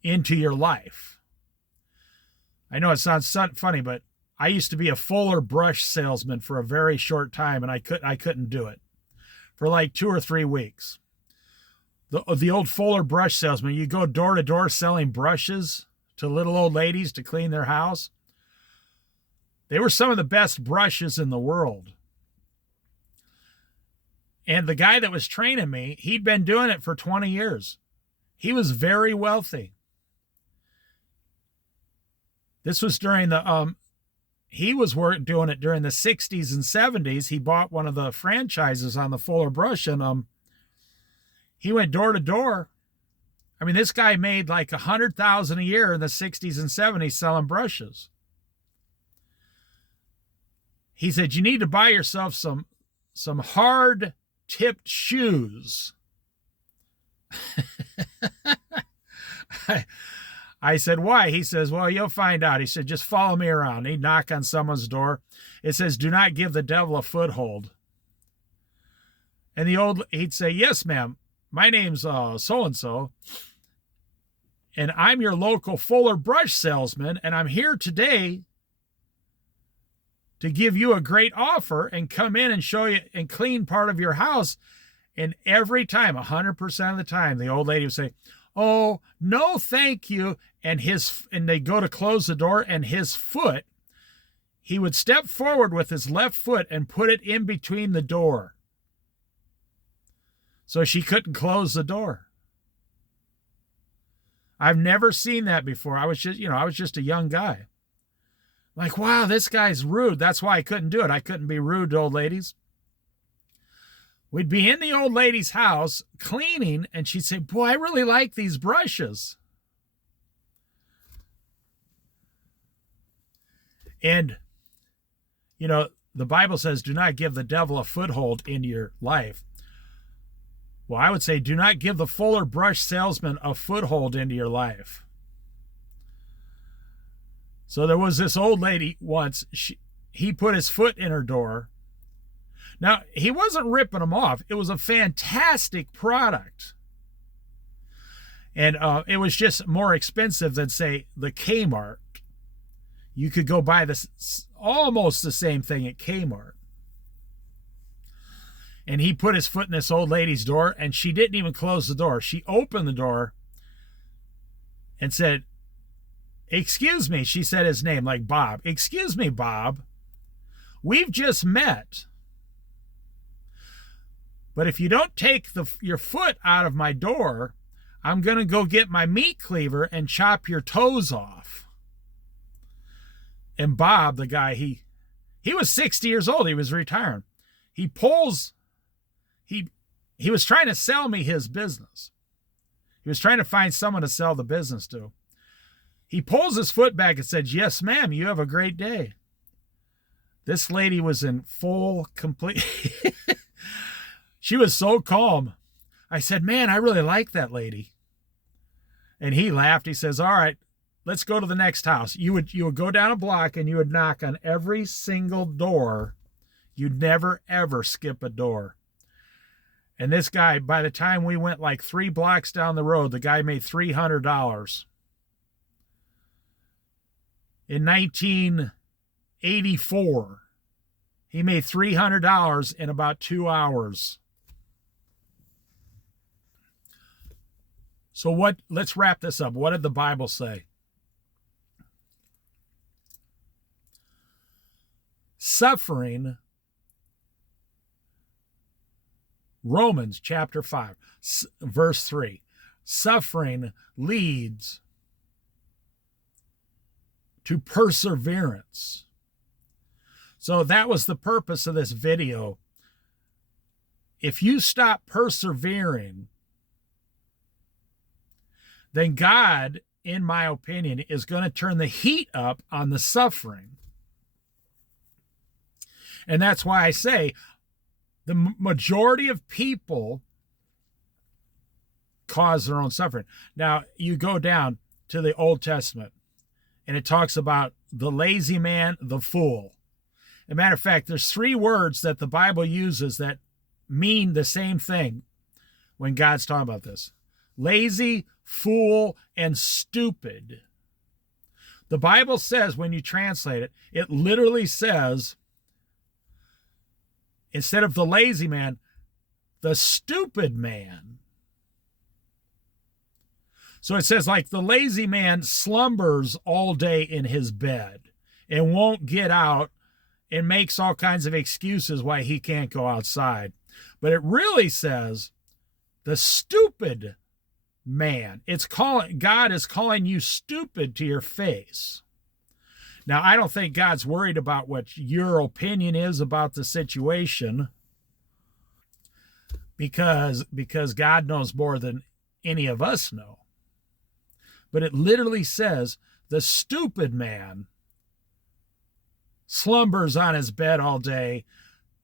into your life. I know it sounds funny, but I used to be a Fuller brush salesman for a very short time, and I couldn't do it for like 2 or 3 weeks. The old Fuller brush salesman, you go door to door selling brushes to little old ladies to clean their house. They were some of the best brushes in the world. And the guy that was training me, he'd been doing it for 20 years. He was very wealthy. This was during the he was doing it during the 60s and 70s. He bought one of the franchises on the Fuller brush, and he went door to door. I mean, this guy made like $100,000 a year in the 60s and 70s selling brushes. He said, you need to buy yourself some hard tipped shoes. I said, why? He says, well, you'll find out. He said, just follow me around. He'd knock on someone's door. It says, do not give the devil a foothold. And he'd say, yes, ma'am, my name's so-and-so, and I'm your local Fuller brush salesman, and I'm here today to give you a great offer and come in and show you and clean part of your house. And every time, 100% of the time, the old lady would say, oh, no, thank you. And they go to close the door, and he would step forward with his left foot and put it in between the door, so she couldn't close the door. I've never seen that before. I was just a young guy. Like, wow, this guy's rude. That's why I couldn't do it. I couldn't be rude to old ladies. We'd be in the old lady's house cleaning, and she'd say, boy, I really like these brushes. And, the Bible says, do not give the devil a foothold in your life. Well, I would say, do not give the Fuller brush salesman a foothold into your life. So there was this old lady once, he put his foot in her door. Now, he wasn't ripping them off. It was a fantastic product. And it was just more expensive than, say, the Kmart. You could go buy almost the same thing at Kmart. And he put his foot in this old lady's door, and she didn't even close the door. She opened the door and said, excuse me. She said his name, like Bob. Excuse me, Bob. We've just met. But if you don't take your foot out of my door, I'm going to go get my meat cleaver and chop your toes off. And Bob, the guy, he was 60 years old. He was retiring. He was trying to sell me his business. He was trying to find someone to sell the business to. He pulls his foot back and said, yes, ma'am, you have a great day. This lady was in complete... She was so calm. I said, man, I really like that lady. And he laughed. He says, all right, let's go to the next house. You would go down a block, and you would knock on every single door. You'd never, ever skip a door. And this guy, by the time we went like 3 blocks down the road, the guy made $300. In 1984, he made $300 in about 2 hours. So let's wrap this up. What did the Bible say? Suffering, Romans chapter 5, verse 3. Suffering leads to perseverance. So that was the purpose of this video. If you stop persevering, then God, in my opinion, is going to turn the heat up on the suffering. And that's why I say the majority of people cause their own suffering. Now, you go down to the Old Testament, and it talks about the lazy man, the fool. As a matter of fact, there's 3 words that the Bible uses that mean the same thing when God's talking about this. Lazy, fool, and stupid. The Bible says, when you translate it, it literally says, instead of the lazy man, the stupid man. So it says, like, the lazy man slumbers all day in his bed and won't get out and makes all kinds of excuses why he can't go outside. But it really says the stupid man. God is calling you stupid to your face. Now, I don't think God's worried about what your opinion is about the situation, because God knows more than any of us know. But it literally says the stupid man slumbers on his bed all day,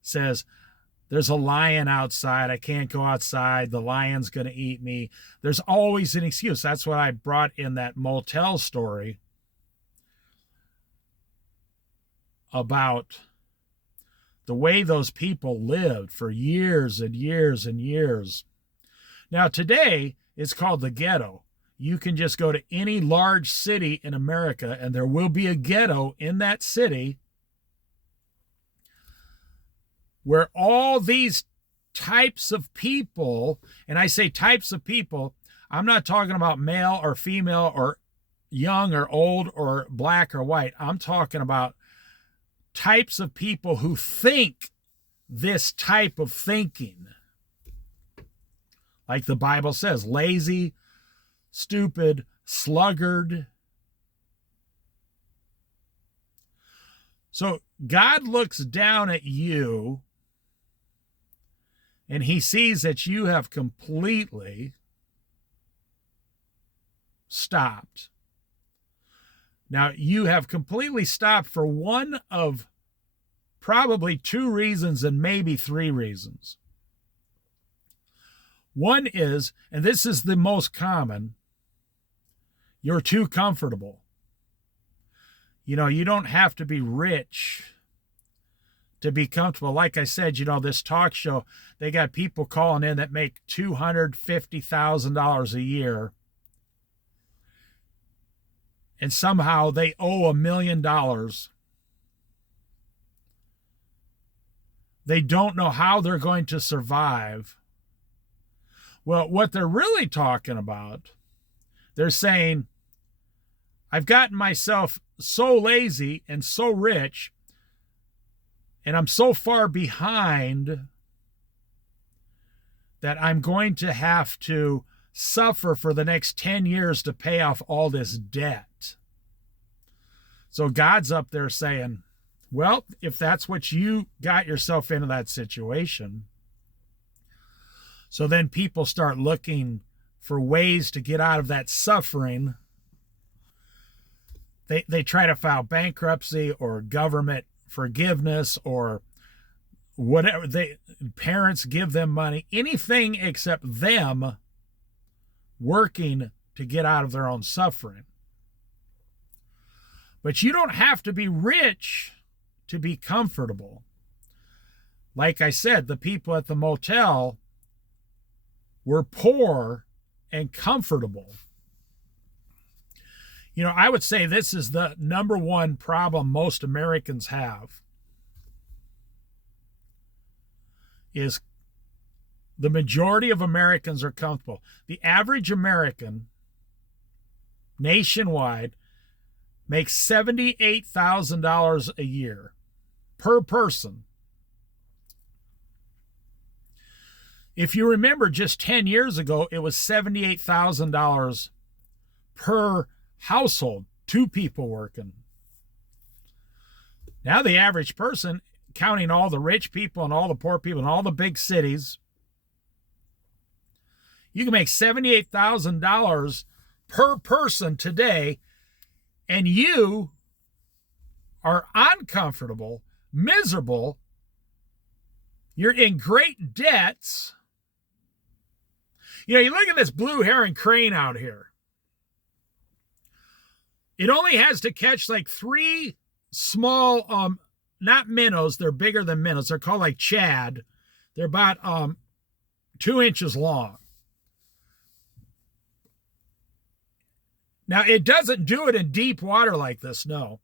says, there's a lion outside. I can't go outside. The lion's going to eat me. There's always an excuse. That's what I brought in that motel story about the way those people lived for years and years and years. Now, today, it's called the ghetto. You can just go to any large city in America, and there will be a ghetto in that city where all these types of people, and I say types of people, I'm not talking about male or female or young or old or black or white. I'm talking about types of people who think this type of thinking. Like the Bible says, lazy, stupid, sluggard. So God looks down at you and he sees that you have completely stopped. Now, you have completely stopped for one of probably two reasons and maybe three reasons. One is, and this is the most common, you're too comfortable. You know, you don't have to be rich to be comfortable. Like I said, this talk show, they got people calling in that make $250,000 a year. And somehow they owe $1 million. They don't know how they're going to survive. Well, what they're really talking about, they're saying, I've gotten myself so lazy and so rich, and I'm so far behind that I'm going to have to suffer for the next 10 years to pay off all this debt. So God's up there saying, well, if that's what you got yourself into that situation, so then people start looking for ways to get out of that suffering. They try to file bankruptcy or government forgiveness or whatever. Parents give them money, anything except them working to get out of their own suffering. But you don't have to be rich to be comfortable. Like I said, the people at the motel were poor and comfortable. I would say this is the number one problem most Americans have, is the majority of Americans are comfortable. The average American nationwide makes $78,000 a year per person. If you remember, just 10 years ago, it was $78,000 per household, two people working. Now the average person, counting all the rich people and all the poor people in all the big cities, you can make $78,000 per person today, and you are uncomfortable, miserable, you're in great debts. You look at this blue heron crane out here. It only has to catch like 3 small, not minnows, they're bigger than minnows. They're called like shad. They're about 2 inches long. Now, it doesn't do it in deep water like this, no.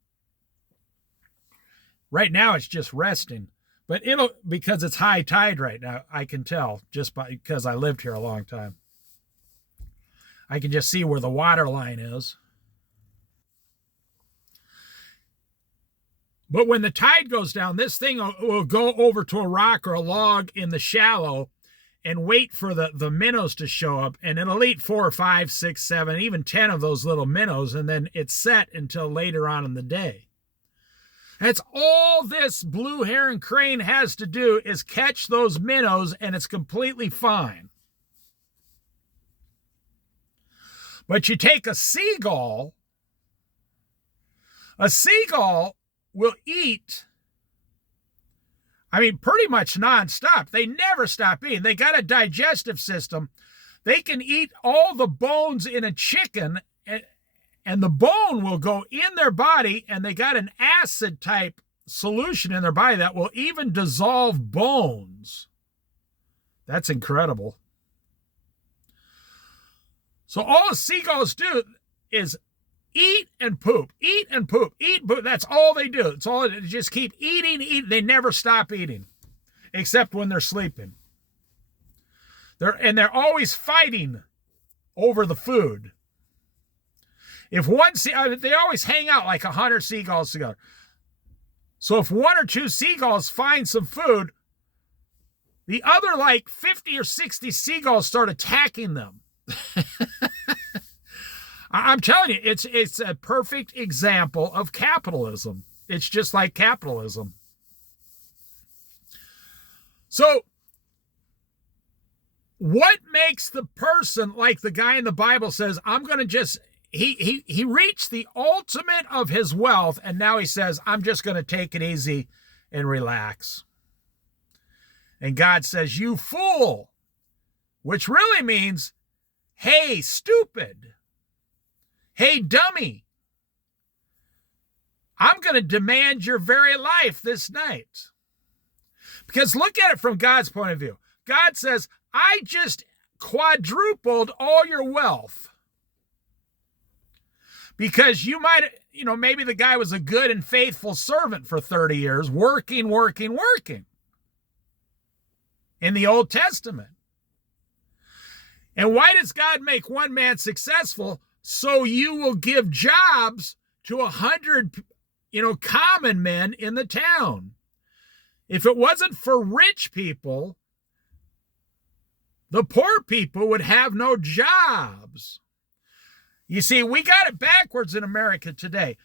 Right now, it's just resting. But because it's high tide right now, I can tell just because I lived here a long time. I can just see where the water line is. But when the tide goes down, this thing will go over to a rock or a log in the shallow and wait for the minnows to show up. And it'll eat 4 or 5, 6, 7, even 10 of those little minnows. And then it's set until later on in the day. That's all this blue heron crane has to do, is catch those minnows, and it's completely fine. But you take a seagull will eat, pretty much nonstop. They never stop eating. They got a digestive system. They can eat all the bones in a chicken, and the bone will go in their body, and they got an acid type solution in their body that will even dissolve bones. That's incredible. So all the seagulls do is eat and poop, eat and poop, eat and poop. That's all they do. It's all, they just keep eating. They never stop eating, except when they're sleeping. They're always fighting over the food. If they always hang out like 100 seagulls together. So if one or two seagulls find some food, the other like 50 or 60 seagulls start attacking them. I'm telling you, it's a perfect example of capitalism. It's just like capitalism. So what makes the person, like the guy in the Bible says, I'm going to just, he reached the ultimate of his wealth, and now he says, I'm just going to take it easy and relax. And God says, you fool, which really means, hey, stupid. Hey, dummy. I'm going to demand your very life this night. Because look at it from God's point of view. God says, I just quadrupled all your wealth. Because you might, maybe the guy was a good and faithful servant for 30 years, working in the Old Testament. And why does God make one man successful? So you will give jobs to 100, common men in the town. If it wasn't for rich people, the poor people would have no jobs. You see, we got it backwards in America today.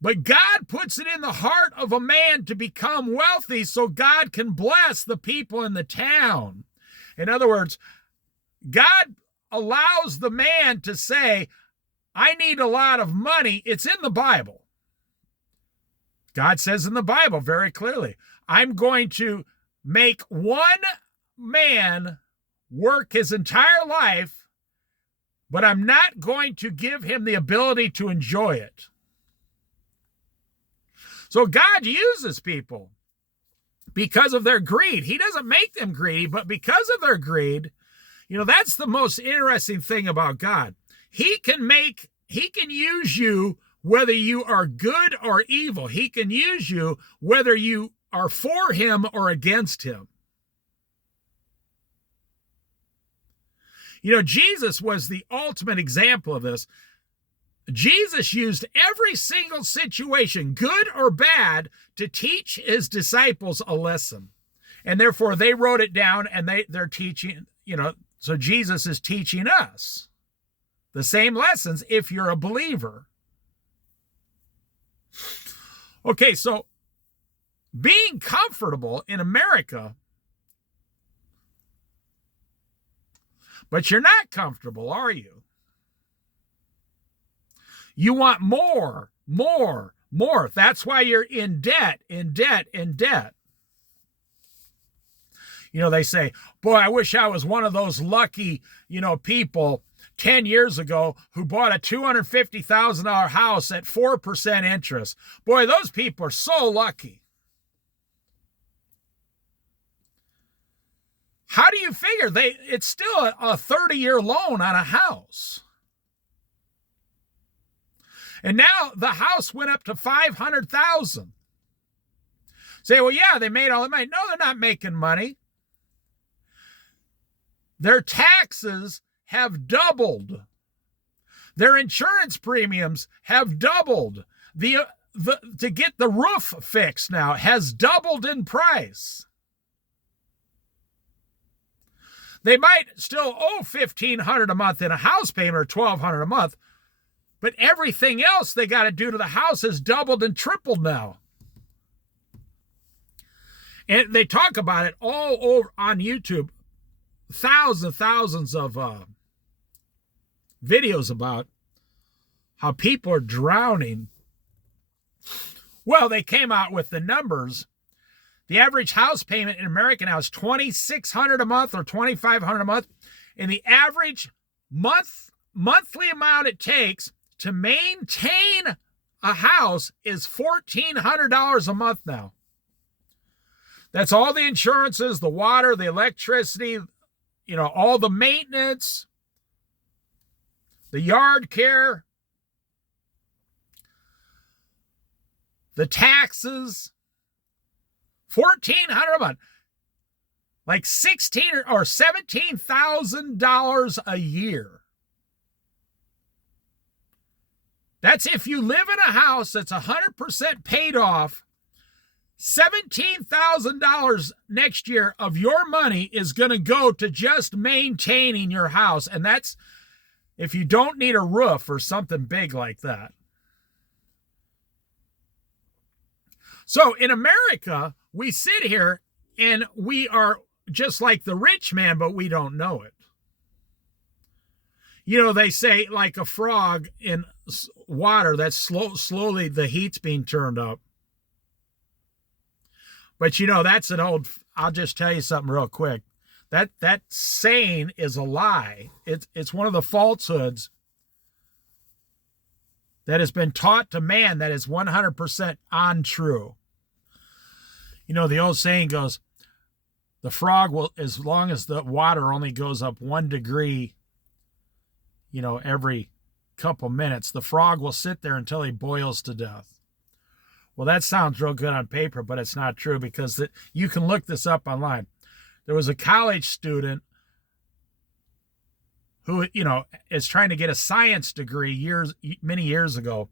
But God puts it in the heart of a man to become wealthy so God can bless the people in the town. In other words, God allows the man to say, I need a lot of money. It's in the Bible. God says in the Bible very clearly, I'm going to make one man work his entire life, but I'm not going to give him the ability to enjoy it. So God uses people because of their greed. He doesn't make them greedy, but because of their greed, that's the most interesting thing about God. He can use you whether you are good or evil. He can use you whether you are for him or against him. Jesus was the ultimate example of this. Jesus used every single situation, good or bad, to teach his disciples a lesson. And therefore they wrote it down and they're teaching, so Jesus is teaching us the same lessons if you're a believer. Okay, so being comfortable in America, but you're not comfortable, are you? You want more. That's why you're in debt. They say, boy, I wish I was one of those lucky, people 10 years ago who bought a $250,000 house at 4% interest. Boy, those people are so lucky. How do you figure? It's still a 30-year loan on a house. And now the house went up to $500,000. Say, well, yeah, they made all the money. No, they're not making money. Their taxes have doubled. Their insurance premiums have doubled. To get the roof fixed now has doubled in price. They might still owe $1,500 a month in a house payment or $1,200 a month, but everything else they got to do to the house has doubled and tripled now. And they talk about it all over on YouTube. Thousands of videos about how people are drowning. Well, they came out with the numbers. The average house payment in America now is $2,600 a month or $2,500 a month. And the average monthly amount it takes to maintain a house is $1,400 a month now. That's all the insurances, the water, the electricity, all the maintenance, the yard care, the taxes. $1,400 a month. Like $16,000 or $17,000 a year. That's if you live in a house that's 100% paid off. $17,000 next year of your money is going to go to just maintaining your house. And that's if you don't need a roof or something big like that. So in America, we sit here and we are just like the rich man, but we don't know it. They say like a frog in water that's slowly the heat's being turned up. But that's an old, I'll just tell you something real quick. That saying is a lie. It's one of the falsehoods that has been taught to man that is 100% untrue. The old saying goes, the frog will, as long as the water only goes up 1 degree, every couple minutes, the frog will sit there until he boils to death. Well, that sounds real good on paper, but it's not true because you can look this up online. There was a college student who, is trying to get a science degree many years ago.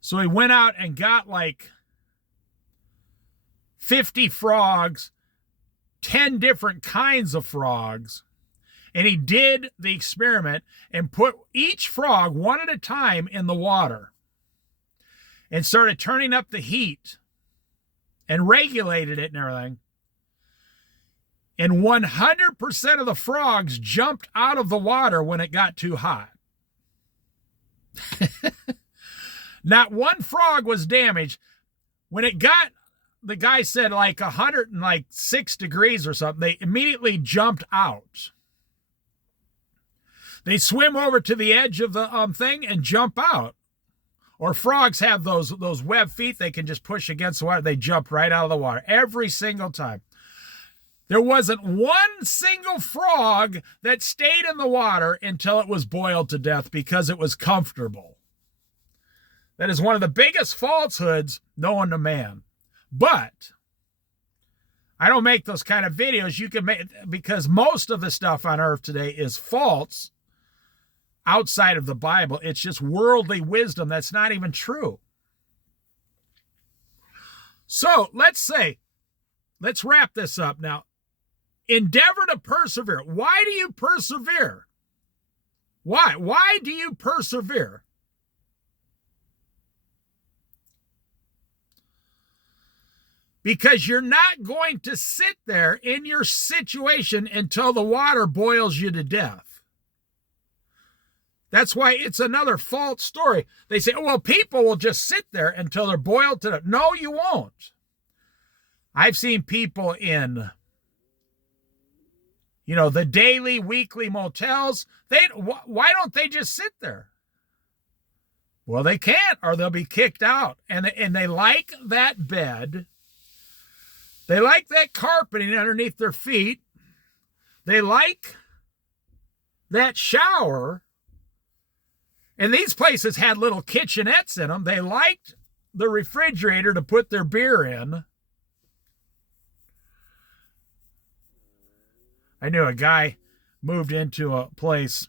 So he went out and got like 50 frogs, 10 different kinds of frogs, and he did the experiment and put each frog one at a time in the water and started turning up the heat and regulated it and everything. And 100% of the frogs jumped out of the water when it got too hot. Not one frog was damaged. When it got, the guy said like 106 degrees or something, they immediately jumped out. They swim over to the edge of the thing and jump out. Or frogs have those web feet they can just push against the water. They jump right out of the water every single time. There wasn't one single frog that stayed in the water until it was boiled to death because it was comfortable. That is one of the biggest falsehoods known to man. But I don't make those kind of videos. You can make, because most of the stuff on earth today is false outside of the Bible. It's just worldly wisdom that's not even true. So let's wrap this up now. Endeavor to persevere. Why do you persevere? Why? Why do you persevere? Because you're not going to sit there in your situation until the water boils you to death. That's why it's another false story. They say, oh, well, people will just sit there until they're boiled to death. No, you won't. I've seen people in, the daily, weekly motels. Why don't they just sit there? Well, they can't, or they'll be kicked out. And they like that bed. They like that carpeting underneath their feet. They like that shower. And these places had little kitchenettes in them. They liked the refrigerator to put their beer in. I knew a guy moved into a place,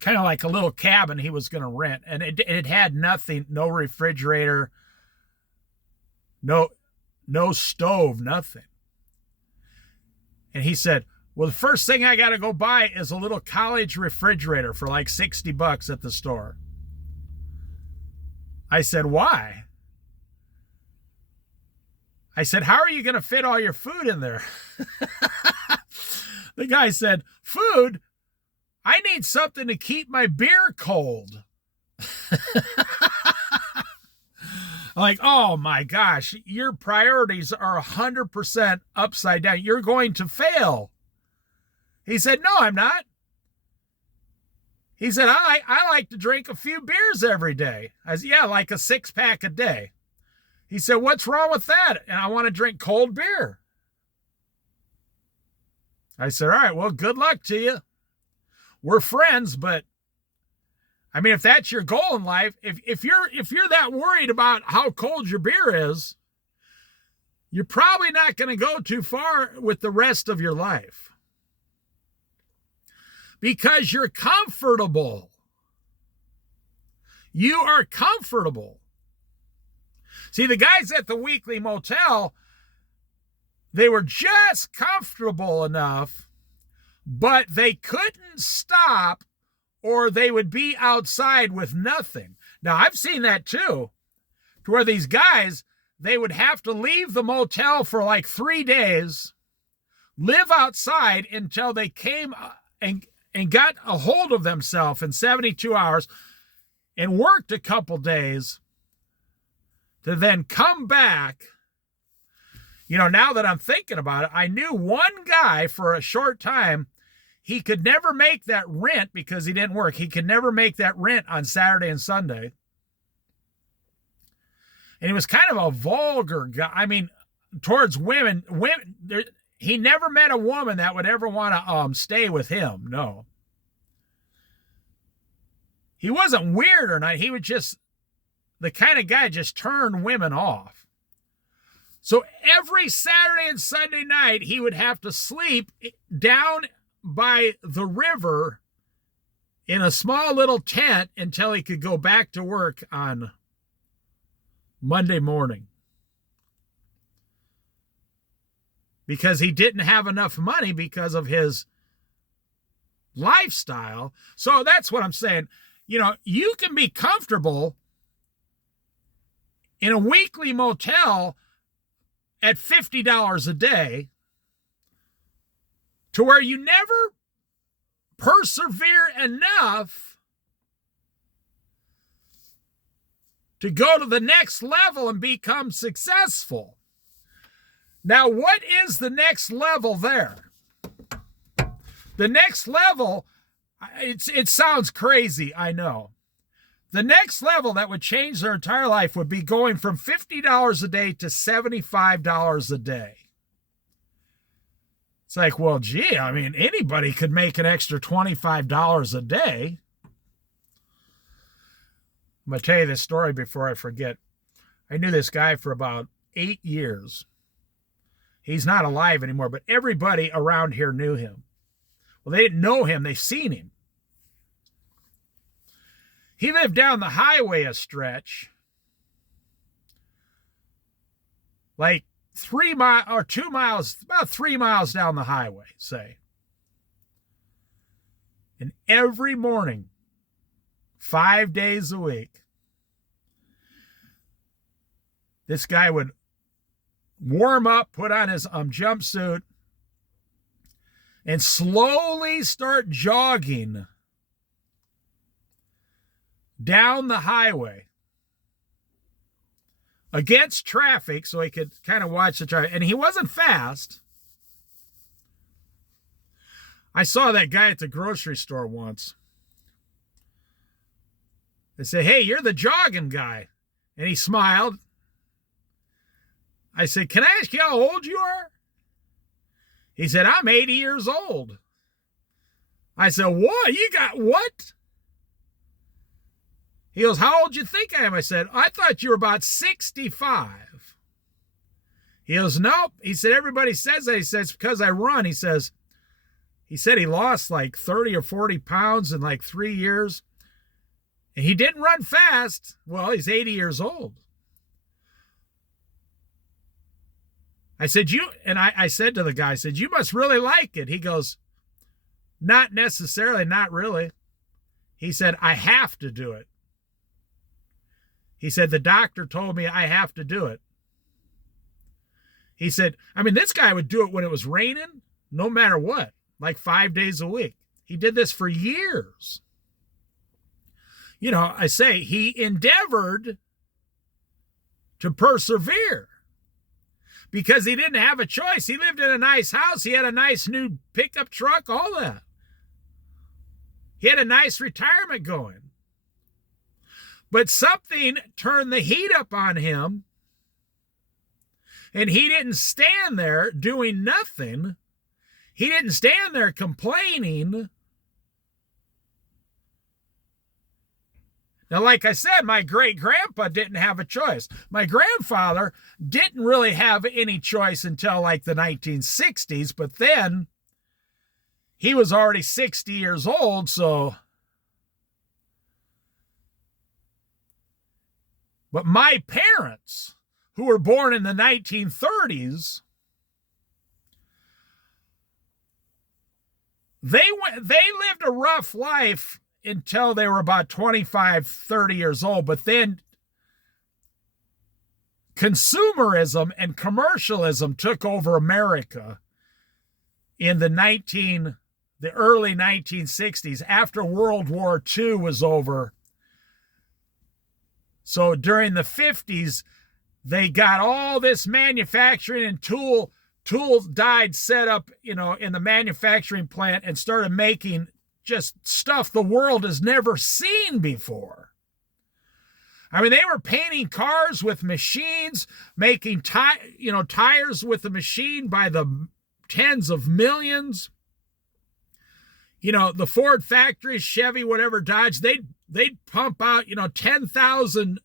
kind of like a little cabin he was going to rent. And it had nothing, no refrigerator, no stove, nothing. And he said, well, the first thing I got to go buy is a little college refrigerator for like $60 at the store. I said, why? I said, how are you going to fit all your food in there? The guy said, food? I need something to keep my beer cold. Like, oh my gosh, your priorities are 100% upside down. You're going to fail. He said, no, I'm not. He said, I like to drink a few beers every day. I said, yeah, like a 6-pack a day. He said, what's wrong with that? And I want to drink cold beer. I said, all right, well, good luck to you. We're friends, but I mean, if that's your goal in life, if you're that worried about how cold your beer is, you're probably not going to go too far with the rest of your life. Because you're comfortable. You are comfortable. See, the guys at the weekly motel, they were just comfortable enough, but they couldn't stop or they would be outside with nothing. Now, I've seen that too, to where these guys, they would have to leave the motel for like 3 days, live outside until they came and got a hold of themselves in 72 hours and worked a couple days to then come back. You know, now that I'm thinking about it, I knew one guy for a short time, he could never make that rent because he didn't work. He could never make that rent on Saturday and Sunday. And he was kind of a vulgar guy. I mean, towards women, he never met a woman that would ever want to stay with him. No. He wasn't weird or not. He was just the kind of guy just turned women off. So every Saturday and Sunday night, he would have to sleep down by the river in a small little tent until he could go back to work on Monday morning. Because he didn't have enough money because of his lifestyle. So that's what I'm saying. You know, you can be comfortable in a weekly motel at $50 a day to where you never persevere enough to go to the next level and become successful. Now, what is the next level there? The next level, it sounds crazy, I know. The next level that would change their entire life would be going from $50 a day to $75 a day. It's like, well, gee, I mean, anybody could make an extra $25 a day. I'm going to tell you this story before I forget. I knew this guy for about 8 years. He's not alive anymore, but everybody around here knew him. Well, they didn't know him. They seen him. He lived down the highway a stretch, like 3 miles or 2 miles, about 3 miles down the highway, say. And every morning, 5 days a week, this guy would warm up, put on his jumpsuit, and slowly start jogging down the highway against traffic so he could kind of watch the traffic. And he wasn't fast. I saw that guy at the grocery store once. They said, hey, you're the jogging guy. And he smiled. I said, can I ask you how old you are? He said, I'm 80 years old. I said, what? You got what? He goes, how old do you think I am? I said, I thought you were about 65. He goes, nope. He said, everybody says that. He says, because I run. He said he lost like 30 or 40 pounds in like 3 years. And he didn't run fast. Well, he's 80 years old. I said, I said to the guy, I said, you must really like it. He goes, not necessarily, not really. He said, I have to do it. He said, the doctor told me I have to do it. He said, I mean, this guy would do it when it was raining, no matter what, like 5 days a week. He did this for years. You know, I say he endeavored to persevere because he didn't have a choice. He lived in a nice house. He had a nice new pickup truck, all that. He had a nice retirement going. But something turned the heat up on him, and he didn't stand there doing nothing. He didn't stand there complaining. Now, like I said, my great-grandpa didn't have a choice. My grandfather didn't really have any choice until like the 1960s, but then he was already 60 years old, so... But my parents, who were born in the 1930s, they lived a rough life until they were about 25, 30 years old. But then consumerism and commercialism took over America in the early 1960s, after World War II was over. So during the 50s, they got all this manufacturing and tools died set up, in the manufacturing plant and started making just stuff the world has never seen before. I mean, they were painting cars with machines, making tires with the machine by the tens of millions. The Ford factories, Chevy, whatever, Dodge, they'd pump out, 10,000,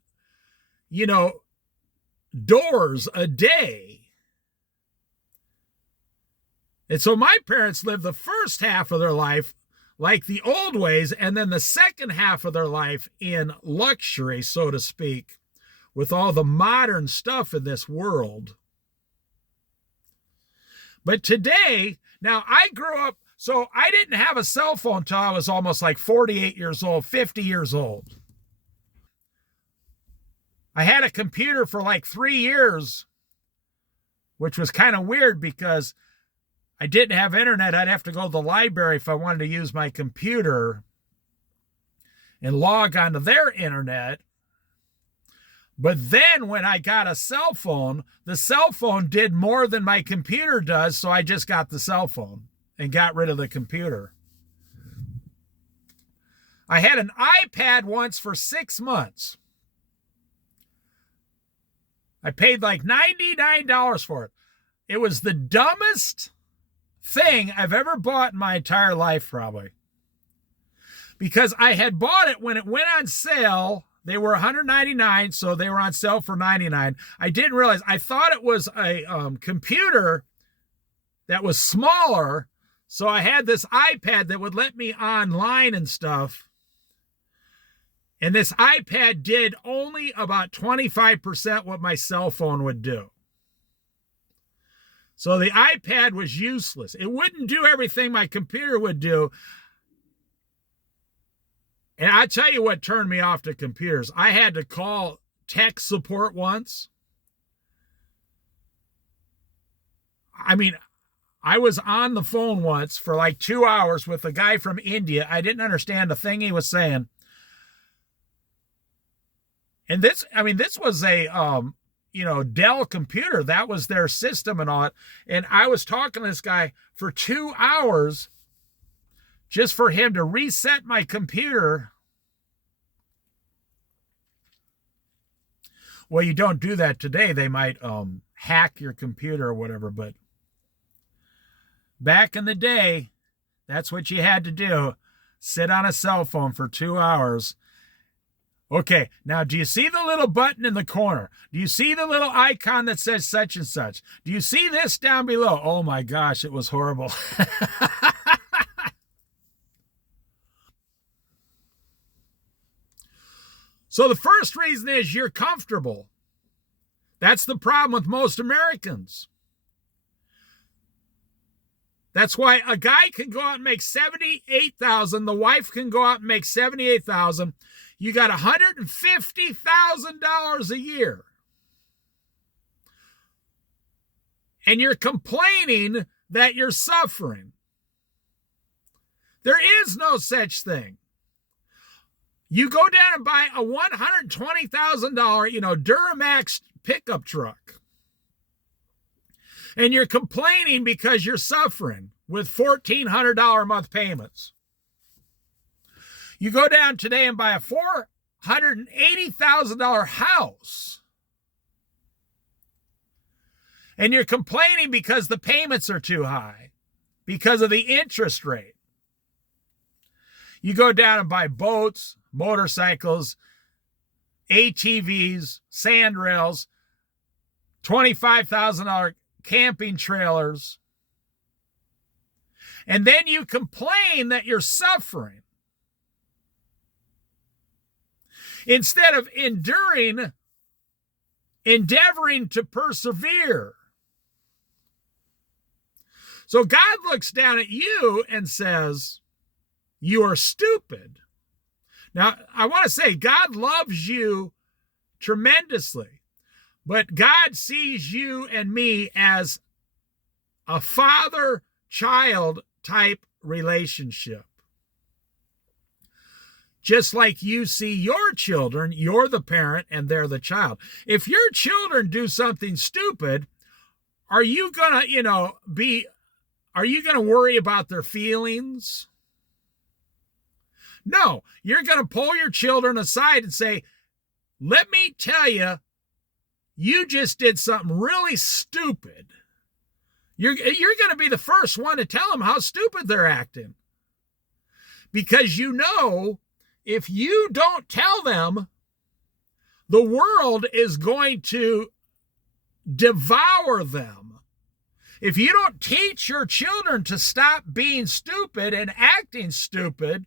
doors a day. And so my parents lived the first half of their life like the old ways, and then the second half of their life in luxury, so to speak, with all the modern stuff in this world. But today, now I grew up, so I didn't have a cell phone until I was almost like 48 years old, 50 years old. I had a computer for like 3 years, which was kind of weird because I didn't have internet. I'd have to go to the library if I wanted to use my computer and log onto their internet. But then when I got a cell phone, the cell phone did more than my computer does, so I just got the cell phone and got rid of the computer. I had an iPad once for 6 months. I paid like $99 for it. It was the dumbest thing I've ever bought in my entire life, probably. Because I had bought it when it went on sale. They were $199, so they were on sale for $99. I didn't realize. I thought it was a computer that was smaller, so I had this iPad that would let me online and stuff. And this iPad did only about 25% what my cell phone would do. So the iPad was useless. It wouldn't do everything my computer would do. And I tell you what turned me off to computers. I had to call tech support once. I mean, I was on the phone once for like 2 hours with a guy from India. I didn't understand a thing he was saying. And this was a, Dell computer. That was their system and all that. And I was talking to this guy for 2 hours just for him to reset my computer. Well, you don't do that today. They might hack your computer or whatever. But back in the day, that's what you had to do. Sit on a cell phone for 2 hours. Okay, now do you see the little button in the corner? Do you see the little icon that says such and such? Do you see this down below? Oh my gosh, it was horrible. So the first reason is you're comfortable. That's the problem with most Americans. That's why a guy can go out and make $78,000. The wife can go out and make $78,000. You got $150,000 a year. And you're complaining that you're suffering. There is no such thing. You go down and buy a $120,000, Duramax pickup truck. And you're complaining because you're suffering with $1,400 a month payments. You go down today and buy a $480,000 house, and you're complaining because the payments are too high, because of the interest rate. You go down and buy boats, motorcycles, ATVs, sandrails, $25,000 camping trailers, and then you complain that you're suffering. Instead of enduring, endeavoring to persevere. So God looks down at you and says, you are stupid. Now, I want to say God loves you tremendously, but God sees you and me as a father-child type relationship. Just like you see your children, you're the parent and they're the child. If your children do something stupid, are you going to, are you going to worry about their feelings? No, you're going to pull your children aside and say, let me tell you, you just did something really stupid. You're going to be the first one to tell them how stupid they're acting. Because if you don't tell them, the world is going to devour them. If you don't teach your children to stop being stupid and acting stupid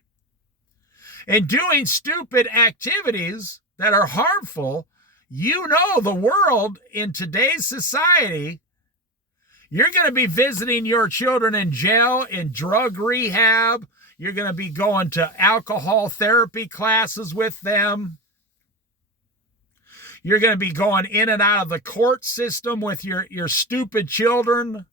and doing stupid activities that are harmful, the world in today's society, you're going to be visiting your children in jail, in drug rehab. You're going to be going to alcohol therapy classes with them. You're going to be going in and out of the court system with your stupid children.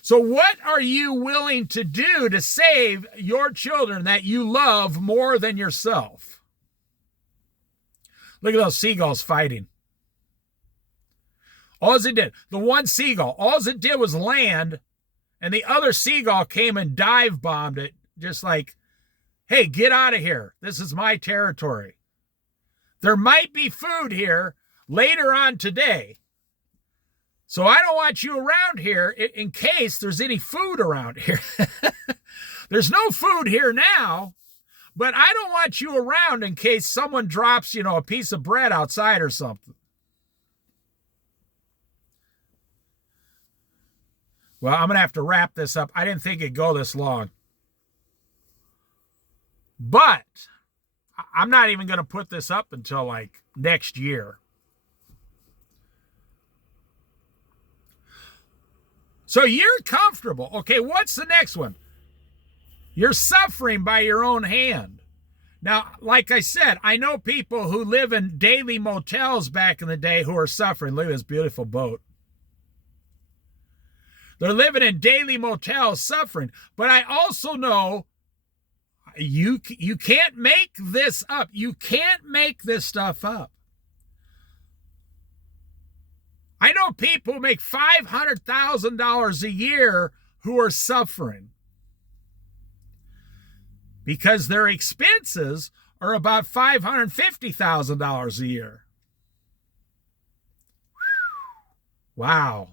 So what are you willing to do to save your children that you love more than yourself? Look at those seagulls fighting. All it did, the one seagull, all it did was land, and the other seagull came and dive bombed it, just like, hey, get out of here. This is my territory. There might be food here later on today, so I don't want you around here in case there's any food around here. There's no food here now, but I don't want you around in case someone drops, a piece of bread outside or something. Well, I'm going to have to wrap this up. I didn't think it'd go this long. But I'm not even going to put this up until like next year. So you're comfortable. Okay, what's the next one? You're suffering by your own hand. Now, like I said, I know people who live in daily motels back in the day who are suffering. Look at this beautiful boat. They're living in daily motels suffering. But I also know you can't make this up. You can't make this stuff up. I know people who make $500,000 a year who are suffering because their expenses are about $550,000 a year. Wow.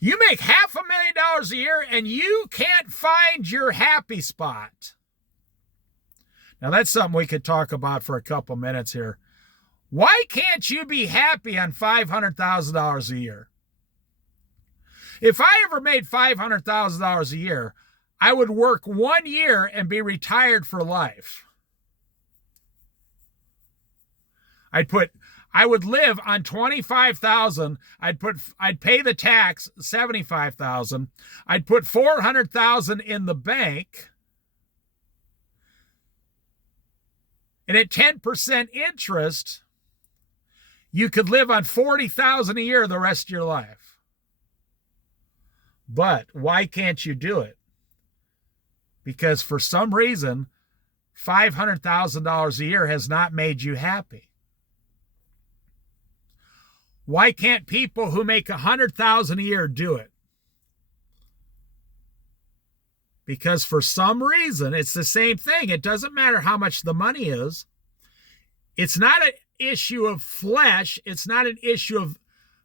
You make $500,000 a year and you can't find your happy spot. Now that's something we could talk about for a couple minutes here. Why can't you be happy on $500,000 a year? If I ever made $500,000 a year, I would work 1 year and be retired for life. I would live on $25,000. I'd pay the tax $75,000. I'd put $400,000 in the bank. And at 10% interest, you could live on $40,000 a year the rest of your life. But why can't you do it? Because for some reason, $500,000 a year has not made you happy. Why can't people who make $100,000 a year do it? Because for some reason, it's the same thing. It doesn't matter how much the money is. It's not an issue of flesh. It's not an issue of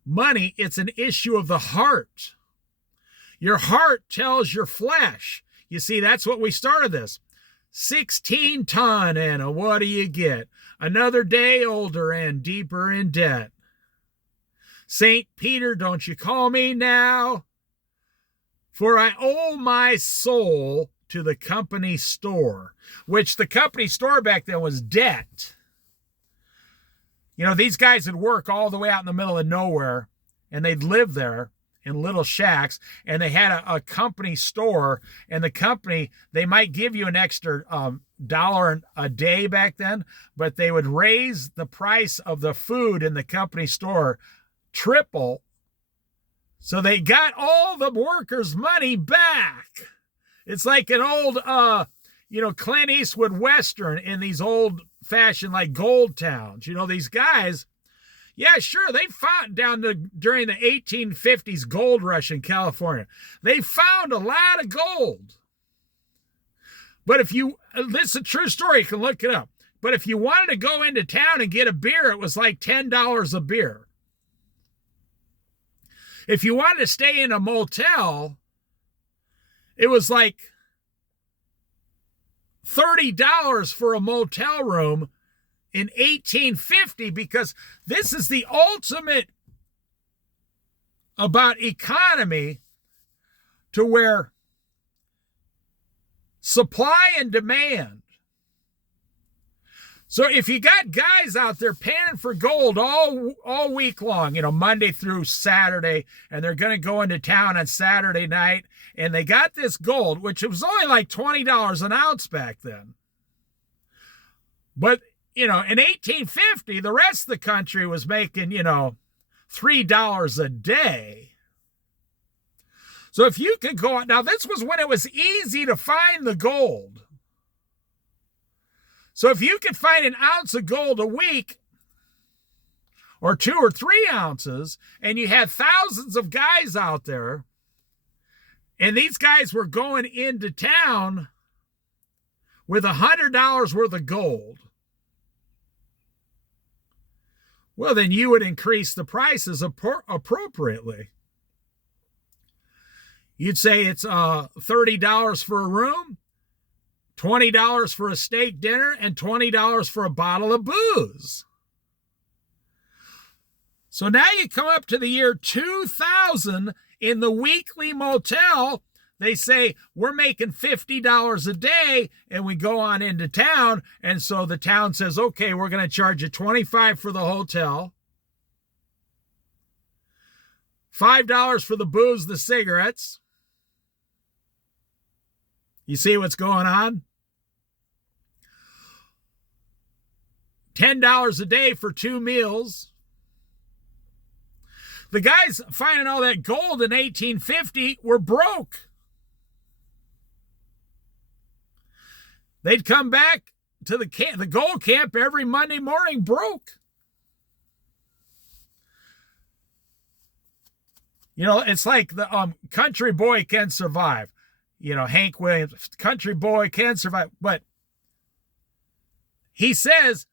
money. It's an issue of the heart. Your heart tells your flesh. You see, that's what we started this. 16 ton, Anna, what do you get? Another day older and deeper in debt. St. Peter, don't you call me now? For I owe my soul to the company store, which the company store back then was debt. You know, these guys would work all the way out in the middle of nowhere, and they'd live there in little shacks, and they had a company store, and the company, they might give you an extra dollar a day back then, but they would raise the price of the food in the company store triple. So they got all the workers' money back. It's like an old, Clint Eastwood Western in these old-fashioned, like, gold towns. You know, these guys, yeah, sure, they found during the 1850s gold rush in California. They found a lot of gold. But this is a true story, you can look it up. But if you wanted to go into town and get a beer, it was like $10 a beer. If you wanted to stay in a motel, it was like $30 for a motel room in 1850, because this is the ultimate about economy, to where supply and demand. So if you got guys out there panning for gold all week long, Monday through Saturday, and they're going to go into town on Saturday night, and they got this gold, which was only like $20 an ounce back then. But, in 1850, the rest of the country was making, $3 a day. So if you could go out, now this was when it was easy to find the gold. So if you could find an ounce of gold a week, or 2 or 3 ounces, and you had thousands of guys out there, and these guys were going into town with $100 worth of gold, well, then you would increase the prices appropriately. You'd say it's $30 for a room, $20 for a steak dinner, and $20 for a bottle of booze. So now you come up to the year 2000, in the weekly motel, they say, we're making $50 a day, and we go on into town, and so the town says, okay, we're going to charge you $25 for the hotel, $5 for the booze, the cigarettes. You see what's going on? $10 a day for 2 meals. The guys finding all that gold in 1850 were broke. They'd come back to the gold camp every Monday morning broke. It's like the country boy can survive. Hank Williams, country boy can survive. But he says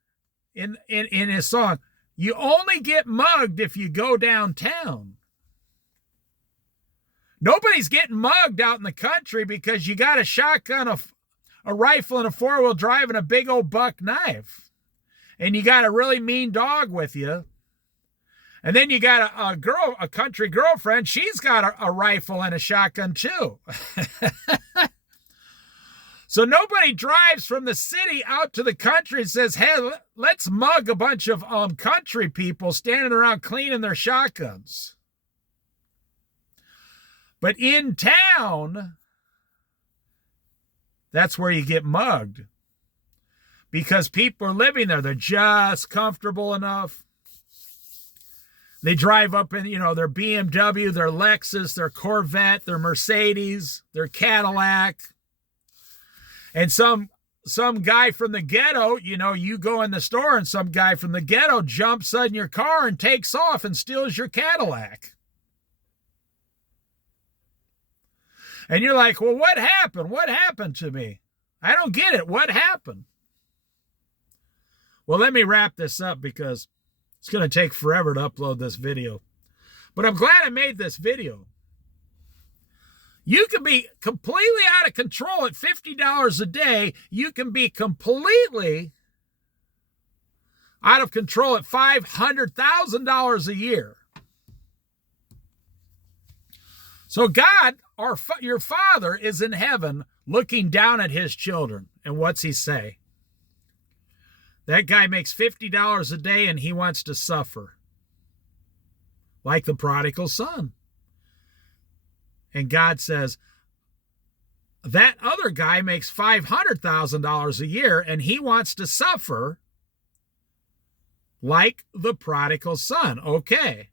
in his song, you only get mugged if you go downtown. Nobody's getting mugged out in the country because you got a shotgun, a rifle, and a 4-wheel drive, and a big old buck knife. And you got a really mean dog with you. And then you got a country girlfriend. She's got a rifle and a shotgun too. So nobody drives from the city out to the country and says, hey, let's mug a bunch of country people standing around cleaning their shotguns. But in town, that's where you get mugged. Because people are living there. They're just comfortable enough. They drive up in, their BMW, their Lexus, their Corvette, their Mercedes, their Cadillac. And some guy from the ghetto, you go in the store and some guy from the ghetto jumps on your car and takes off and steals your Cadillac. And you're like, well, what happened? What happened to me? I don't get it. What happened? Well, let me wrap this up because it's going to take forever to upload this video. But I'm glad I made this video. You can be completely out of control at $50 a day. You can be completely out of control at $500,000 a year. So God, your Father, is in heaven looking down at his children. And what's he say? That guy makes $50 a day and he wants to suffer. Like the prodigal son. And God says, that other guy makes $500,000 a year and he wants to suffer like the prodigal son. Okay.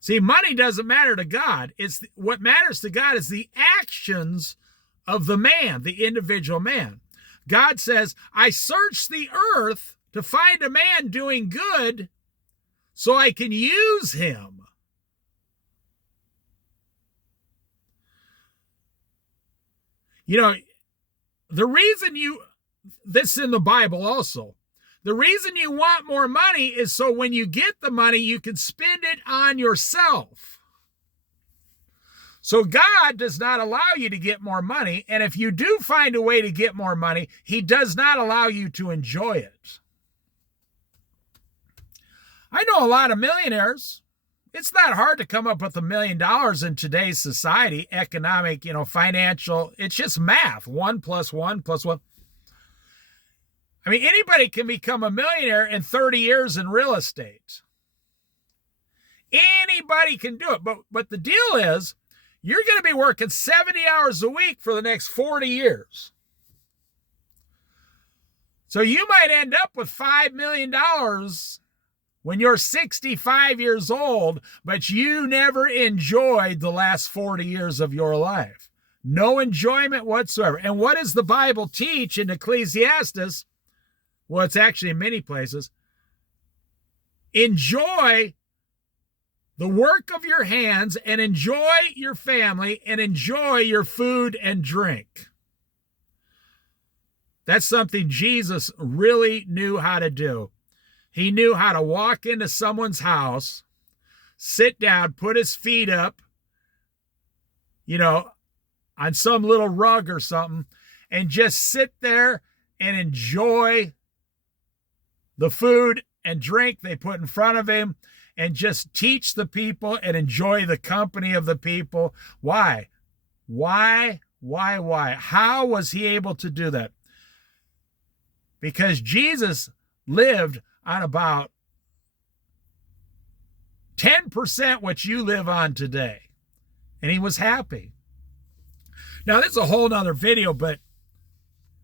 See, money doesn't matter to God. What matters to God is the actions of the man, the individual man. God says, I searched the earth to find a man doing good so I can use him. You know, the reason this is in the Bible also, the reason you want more money is so when you get the money, you can spend it on yourself. So God does not allow you to get more money. And if you do find a way to get more money, he does not allow you to enjoy it. I know a lot of millionaires. It's not hard to come up with $1 million in today's society, economic, financial. It's just math. 1 + 1 + 1. I mean, anybody can become a millionaire in 30 years in real estate. Anybody can do it. But the deal is, you're going to be working 70 hours a week for the next 40 years. So you might end up with $5 million when you're 65 years old, but you never enjoyed the last 40 years of your life. No enjoyment whatsoever. And what does the Bible teach in Ecclesiastes? Well, it's actually in many places. Enjoy the work of your hands and enjoy your family and enjoy your food and drink. That's something Jesus really knew how to do. He knew how to walk into someone's house, sit down, put his feet up, on some little rug or something, and just sit there and enjoy the food and drink they put in front of him and just teach the people and enjoy the company of the people. Why? How was he able to do that? Because Jesus lived on about 10% what you live on today. And he was happy. Now, this is a whole nother video, but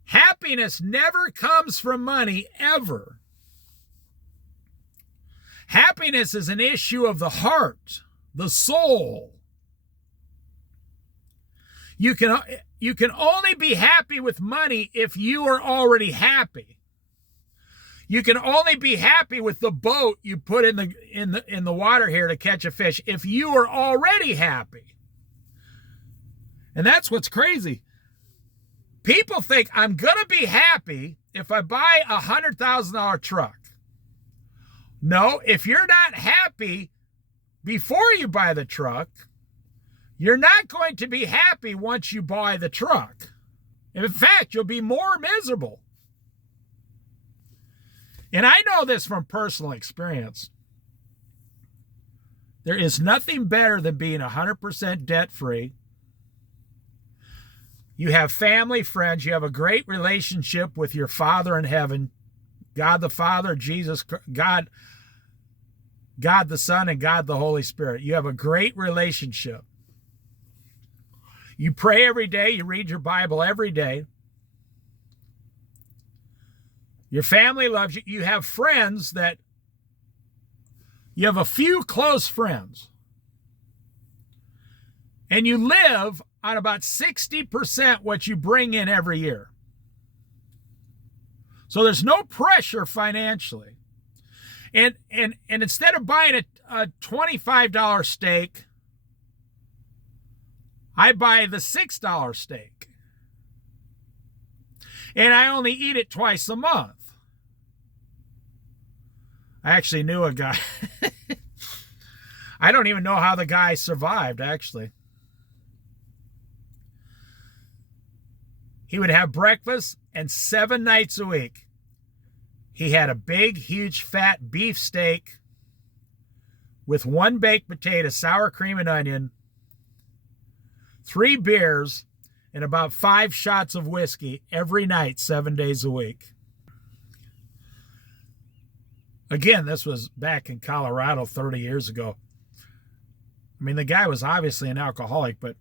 happiness never comes from money, ever. Happiness is an issue of the heart, the soul. You can only be happy with money if you are already happy. You can only be happy with the boat you put in the water here to catch a fish if you are already happy. And that's what's crazy. People think I'm going to be happy if I buy a $100,000 truck. No, if you're not happy before you buy the truck, you're not going to be happy once you buy the truck. In fact, you'll be more miserable. And I know this from personal experience. There is nothing better than being 100% debt-free. You have family, friends. You have a great relationship with your Father in heaven, God the Father, Jesus, God the Son, and God the Holy Spirit. You have a great relationship. You pray every day. You read your Bible every day. Your family loves you. You have friends you have a few close friends. And you live on about 60% what you bring in every year. So there's no pressure financially. And instead of buying a $25 steak I buy the $6 steak. And I only eat it twice a month. I actually knew a guy. I don't even know how the guy survived, actually. He would have breakfast, and 7 nights a week, he had a big, huge, fat beef steak with 1 baked potato, sour cream and onion, 3 beers, and about 5 shots of whiskey every night, 7 days a week. Again, this was back in Colorado 30 years ago. I mean, the guy was obviously an alcoholic, but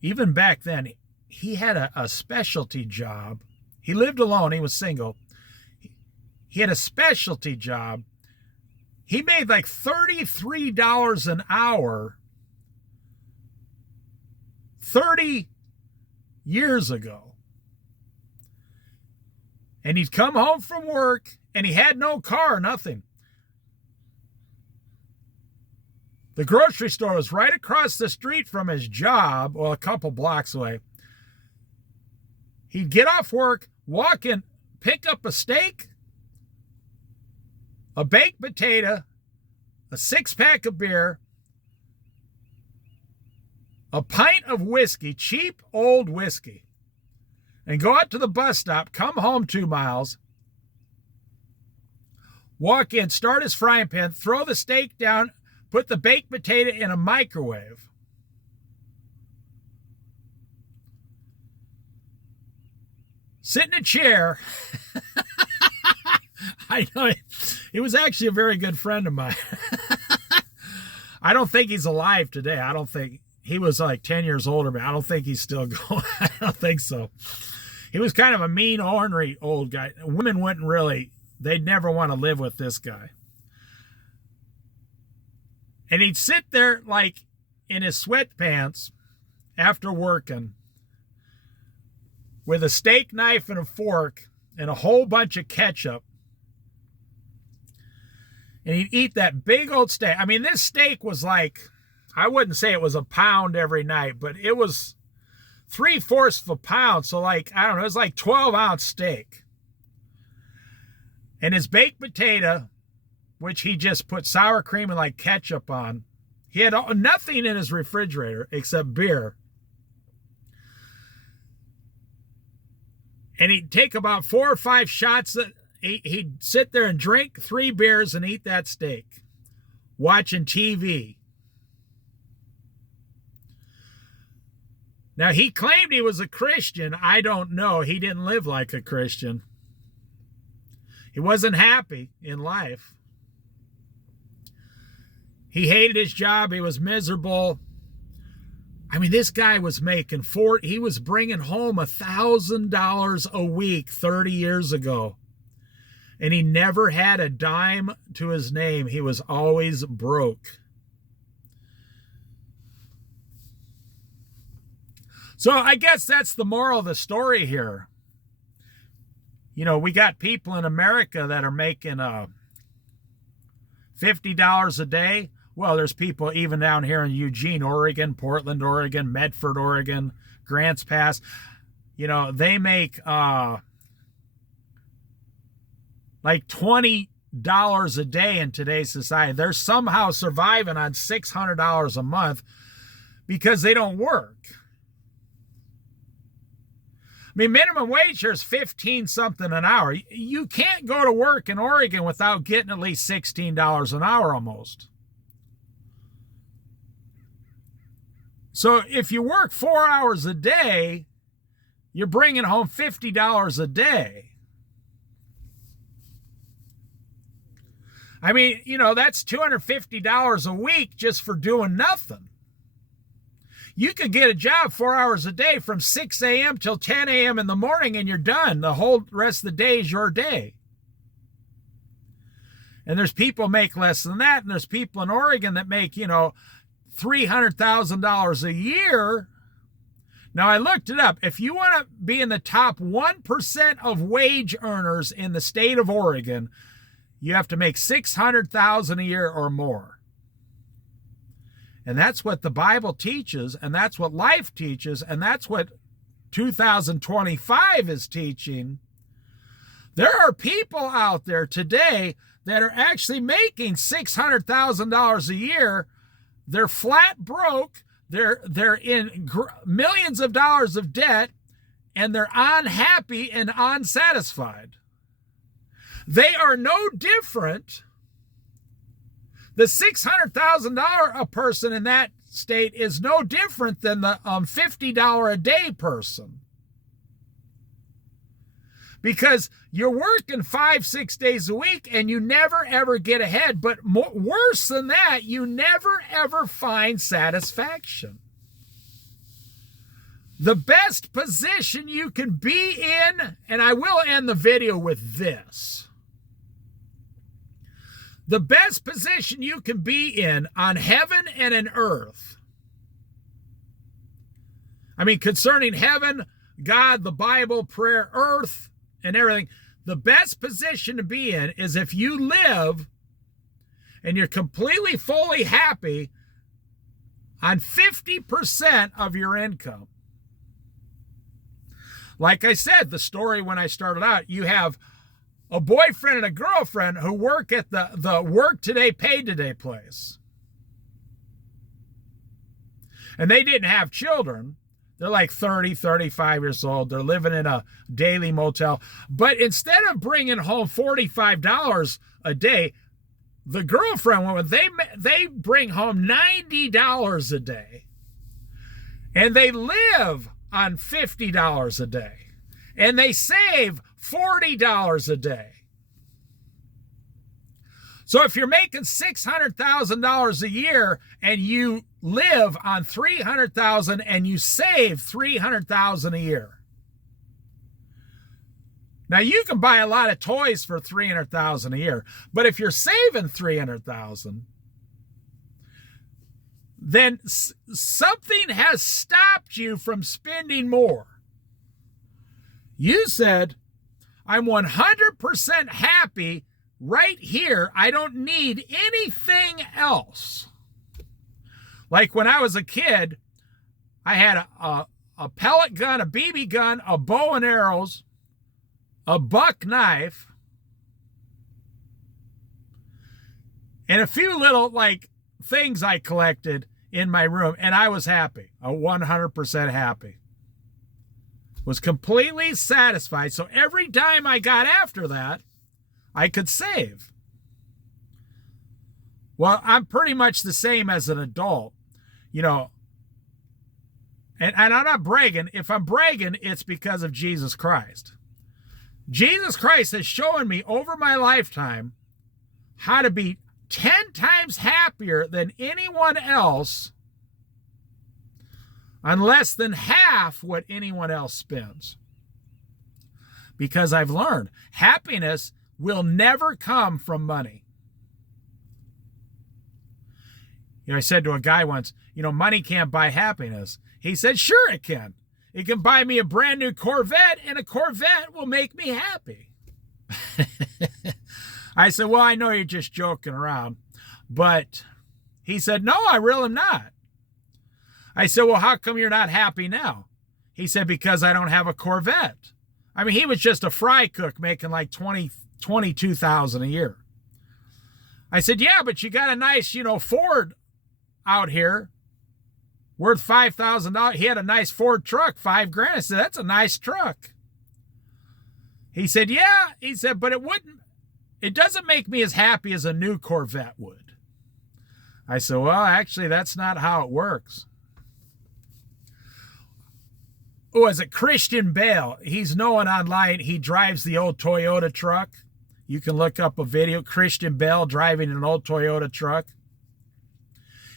even back then, he had a specialty job. He lived alone. He was single. He had a specialty job. He made like $33 an hour 30 years ago. And he'd come home from work, and he had no car, nothing. The grocery store was right across the street from his job, well, a couple blocks away. He'd get off work, walk in, pick up a steak, a baked potato, a 6-pack of beer, a pint of whiskey, cheap old whiskey, and go out to the bus stop, come home 2 miles, walk in, start his frying pan, throw the steak down, put the baked potato in a microwave. Sit in a chair. I know he was actually a very good friend of mine. I don't think he's alive today. I don't think he was like 10 years older, but I don't think he's still going. I don't think so. He was kind of a mean, ornery old guy. Women wouldn't really, they'd never want to live with this guy. And he'd sit there like in his sweatpants after working with a steak knife and a fork and a whole bunch of ketchup. And he'd eat that big old steak. I mean, this steak was like, I wouldn't say it was a pound every night, but it was 3/4 of a pound. So like, I don't know, it was like 12-ounce steak. And his baked potato, which he just put sour cream and like ketchup on. He had nothing in his refrigerator except beer. And he'd take about 4 or 5 shots. He'd sit there and drink 3 beers and eat that steak, watching TV. Now, he claimed he was a Christian. I don't know. He didn't live like a Christian. He wasn't happy in life. He hated his job. He was miserable. I mean, this guy was making he was bringing home $1,000 a week 30 years ago. And he never had a dime to his name. He was always broke. So I guess that's the moral of the story here. You know, we got people in America that are making $50 a day. Well, there's people even down here in Eugene, Oregon, Portland, Oregon, Medford, Oregon, Grants Pass. You know, they make like $20 a day in today's society. They're somehow surviving on $600 a month because they don't work. I mean, minimum wage here is 15 something an hour. You can't go to work in Oregon without getting at least $16 an hour almost. So if you work 4 hours a day, you're bringing home $50 a day. I mean, you know, that's $250 a week just for doing nothing. You could get a job 4 hours a day from 6 a.m. till 10 a.m. in the morning and you're done. The whole rest of the day is your day. And there's people make less than that. And there's people in Oregon that make, you know, $300,000 a year. Now, I looked it up. If you want to be in the top 1% of wage earners in the state of Oregon, you have to make $600,000 a year or more. And that's what the Bible teaches, and that's what life teaches, and that's what 2025 is teaching. There are people out there today that are actually making $600,000 a year. They're flat broke. They're in millions of dollars of debt, and they're unhappy and unsatisfied. They are no different. The $600,000 a person in that state is no different than the $50 a day person. Because you're working 5-6 days a week and you never ever get ahead. But worse than that, you never ever find satisfaction. The best position you can be in, and I will end the video with this. The best position you can be in on heaven and in earth. I mean, concerning heaven, God, the Bible, prayer, earth, and everything, the best position to be in is if you live and you're completely, fully happy on 50% of your income. Like I said, the story when I started out, you have a boyfriend and a girlfriend who work at the work today, pay today place. And they didn't have children. They're like 30, 35 years old. They're living in a daily motel. But instead of bringing home $45 a day, the girlfriend, they bring home $90 a day. And they live on $50 a day. And they save $40 a day. So if you're making $600,000 a year and you live on $300,000 and you save $300,000 a year. Now you can buy a lot of toys for $300,000 a year, but if you're saving $300,000, then something has stopped you from spending more. You said, I'm 100% happy right here. I don't need anything else. Like when I was a kid, I had a pellet gun, a BB gun, a bow and arrows, a buck knife, and a few little like things I collected in my room, and I was happy. 100% happy. Was completely satisfied. So every time I got after that, I could save. Well, I'm pretty much the same as an adult, you know. And I'm not bragging. If I'm bragging, it's because of Jesus Christ. Jesus Christ has shown me over my lifetime how to be 10 times happier than anyone else on less than half what anyone else spends. Because I've learned happiness will never come from money. You know, I said to a guy once, you know, money can't buy happiness. He said, sure it can. It can buy me a brand new Corvette, and a Corvette will make me happy. I said, well, I know you're just joking around. But he said, no, I really am not. I said, well, how come you're not happy now? He said, because I don't have a Corvette. I mean, he was just a fry cook making like $22,000 a year. I said, yeah, but you got a nice, you know, Ford out here worth $5,000. He had a nice Ford truck, $5,000. I said, that's a nice truck. He said, yeah. He said, but it doesn't make me as happy as a new Corvette would. I said, well, actually, that's not how it works. Oh, is it Christian Bale? He's known online. He drives the old Toyota truck. You can look up a video. Christian Bale driving an old Toyota truck.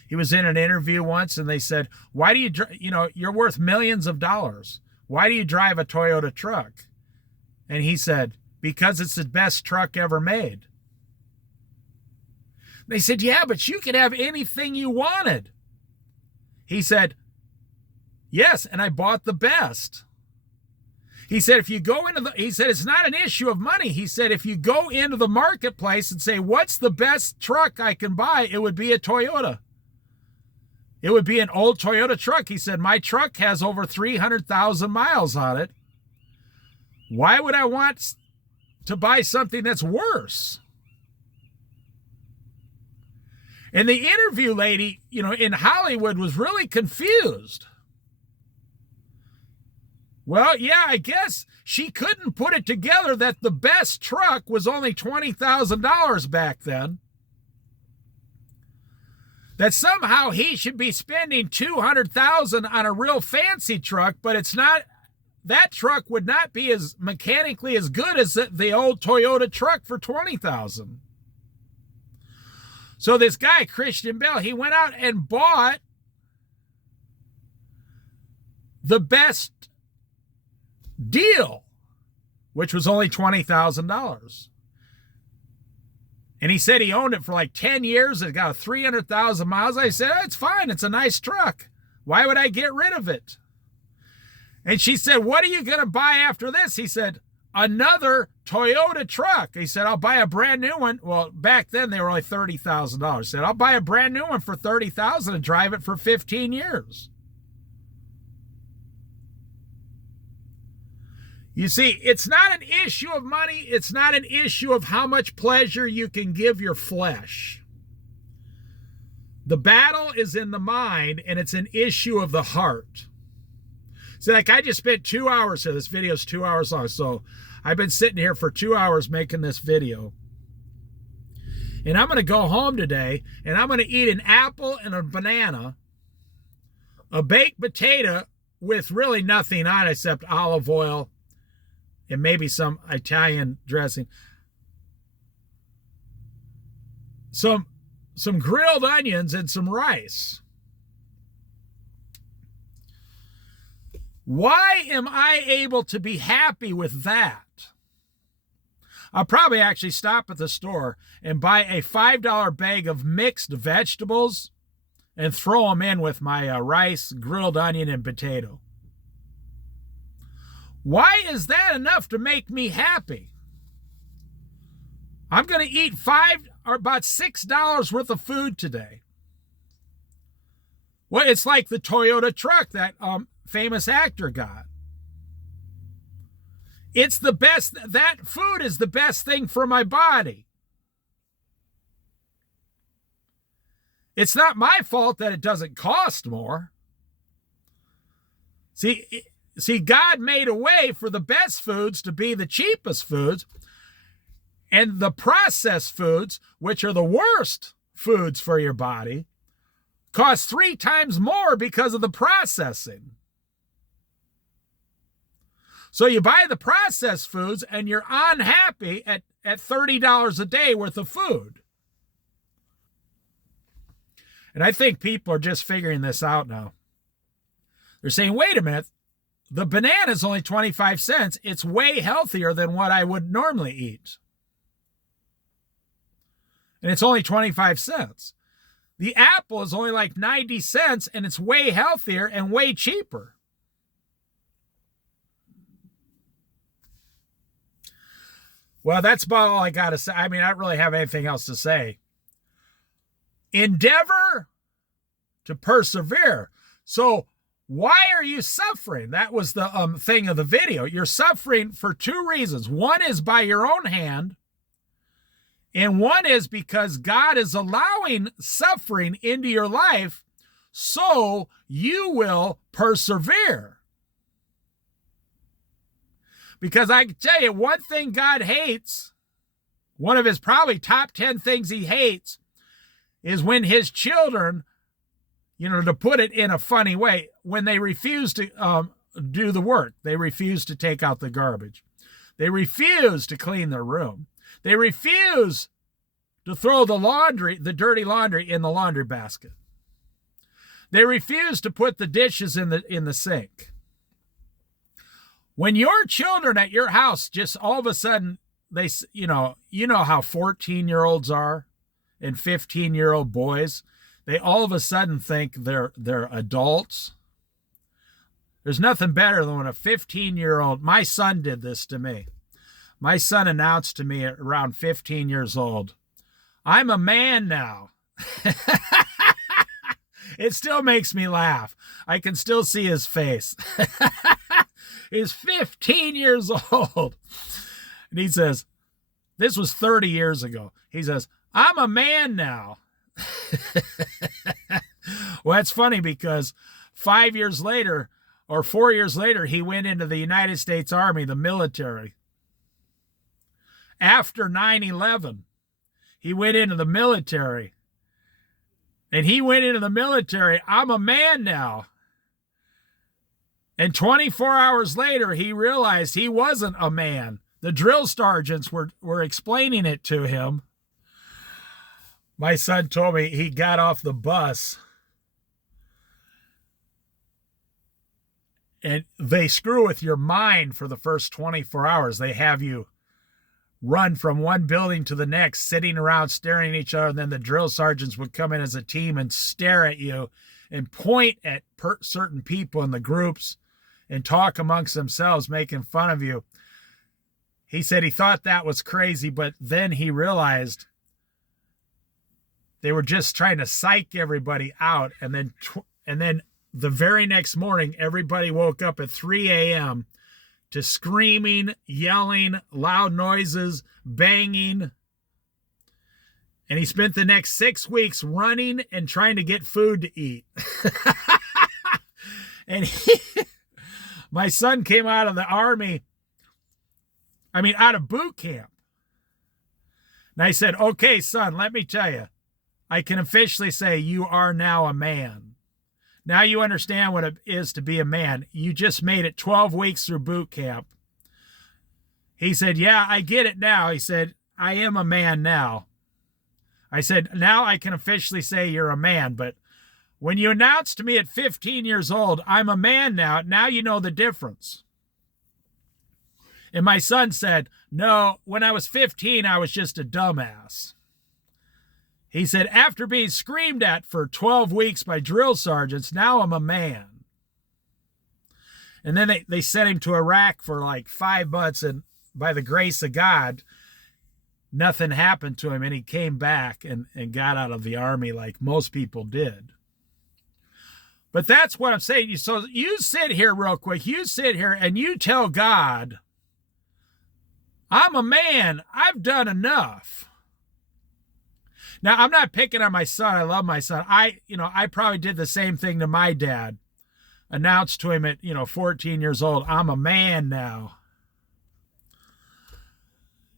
He was in an interview once and they said, why do you, you know, you're worth millions of dollars. Why do you drive a Toyota truck? And he said, because it's the best truck ever made. They said, yeah, but you could have anything you wanted. He said, yes, and I bought the best. He said, if you go into he said, it's not an issue of money. He said, if you go into the marketplace and say, what's the best truck I can buy? It would be a Toyota. It would be an old Toyota truck. He said, my truck has over 300,000 miles on it. Why would I want to buy something that's worse? And the interview lady, in Hollywood was really confused. Well, yeah, I guess she couldn't put it together that the best truck was only $20,000 back then. That somehow he should be spending $200,000 on a real fancy truck, but it's not. That truck would not be as mechanically as good as the old Toyota truck for $20,000. So this guy, Christian Bale, he went out and bought the best deal, which was only $20,000. And he said he owned it for like 10 years. It got 300,000 miles. I said, it's fine. It's a nice truck. Why would I get rid of it? And she said, what are you going to buy after this? He said, another Toyota truck. He said, I'll buy a brand new one. Well, back then they were only $30,000. He said, I'll buy a brand new one for $30,000 and drive it for 15 years. You see, it's not an issue of money. It's not an issue of how much pleasure you can give your flesh. The battle is in the mind, and it's an issue of the heart. So, like, I just spent 2 hours here. This video is 2 hours long. So I've been sitting here for 2 hours making this video. And I'm going to go home today, and I'm going to eat an apple and a banana, a baked potato with really nothing on it except olive oil, and maybe some Italian dressing. Some grilled onions and some rice. Why am I able to be happy with that? I'll probably actually stop at the store and buy a $5 bag of mixed vegetables and throw them in with my rice, grilled onion, and potato. Why is that enough to make me happy? I'm going to eat about $6 worth of food today. Well, it's like the Toyota truck that famous actor got. It's the best. That food is the best thing for my body. It's not my fault that it doesn't cost more. See, God made a way for the best foods to be the cheapest foods, and the processed foods, which are the worst foods for your body, cost 3 times more because of the processing. So you buy the processed foods and you're unhappy at $30 a day worth of food. And I think people are just figuring this out now. They're saying, wait a minute, the banana is only 25 cents. It's way healthier than what I would normally eat. And it's only 25 cents. The apple is only like 90 cents and it's way healthier and way cheaper. Well, that's about all I got to say. I mean, I don't really have anything else to say. Endeavor to persevere. So why are you suffering? That was the thing of the video. You're suffering for 2 reasons. One is by your own hand, and one is because God is allowing suffering into your life so you will persevere. Because I can tell you, one thing God hates, one of his probably top 10 things he hates, is when his children, to put it in a funny way, when they refuse to do the work. They refuse to take out the garbage. They refuse to clean their room. They refuse to throw the dirty laundry in the laundry basket. They refuse to put the dishes in the sink. When your children at your house just all of a sudden, they, you know how 14-year-olds are and 15-year-old boys, they all of a sudden think they're adults. There's nothing better than when a 15-year-old, my son did this to me. My son announced to me at around 15 years old, I'm a man now. It still makes me laugh. I can still see his face. He's 15 years old. And he says, this was 30 years ago. He says, I'm a man now. Well, it's funny because 5 years later or 4 years later, he went into the United States Army, the military. After 9/11, he went into the military. And he went into the military, I'm a man now. And 24 hours later, he realized he wasn't a man. The drill sergeants were explaining it to him. My son told me he got off the bus and they screw with your mind for the first 24 hours. They have you run from one building to the next, sitting around staring at each other, and then the drill sergeants would come in as a team and stare at you and point at certain people in the groups and talk amongst themselves, making fun of you. He said he thought that was crazy, but then he realized they were just trying to psych everybody out. And then the very next morning, everybody woke up at 3 a.m. to screaming, yelling, loud noises, banging. And he spent the next 6 weeks running and trying to get food to eat. And my son came out of the Army, out of boot camp. And I said, okay, son, let me tell you, I can officially say you are now a man. Now you understand what it is to be a man. You just made it 12 weeks through boot camp. He said, yeah, I get it now. He said, I am a man now. I said, now I can officially say you're a man. But when you announced to me at 15 years old, I'm a man now you know the difference. And my son said, no, when I was 15, I was just a dumbass. He said, after being screamed at for 12 weeks by drill sergeants, now I'm a man. And then they sent him to Iraq for like 5 months, and by the grace of God, nothing happened to him, and he came back and got out of the Army like most people did. But that's what I'm saying. So you sit here real quick. You sit here and you tell God, I'm a man. I've done enough. Now, I'm not picking on my son. I love my son. I probably did the same thing to my dad. Announced to him at, 14 years old, I'm a man now.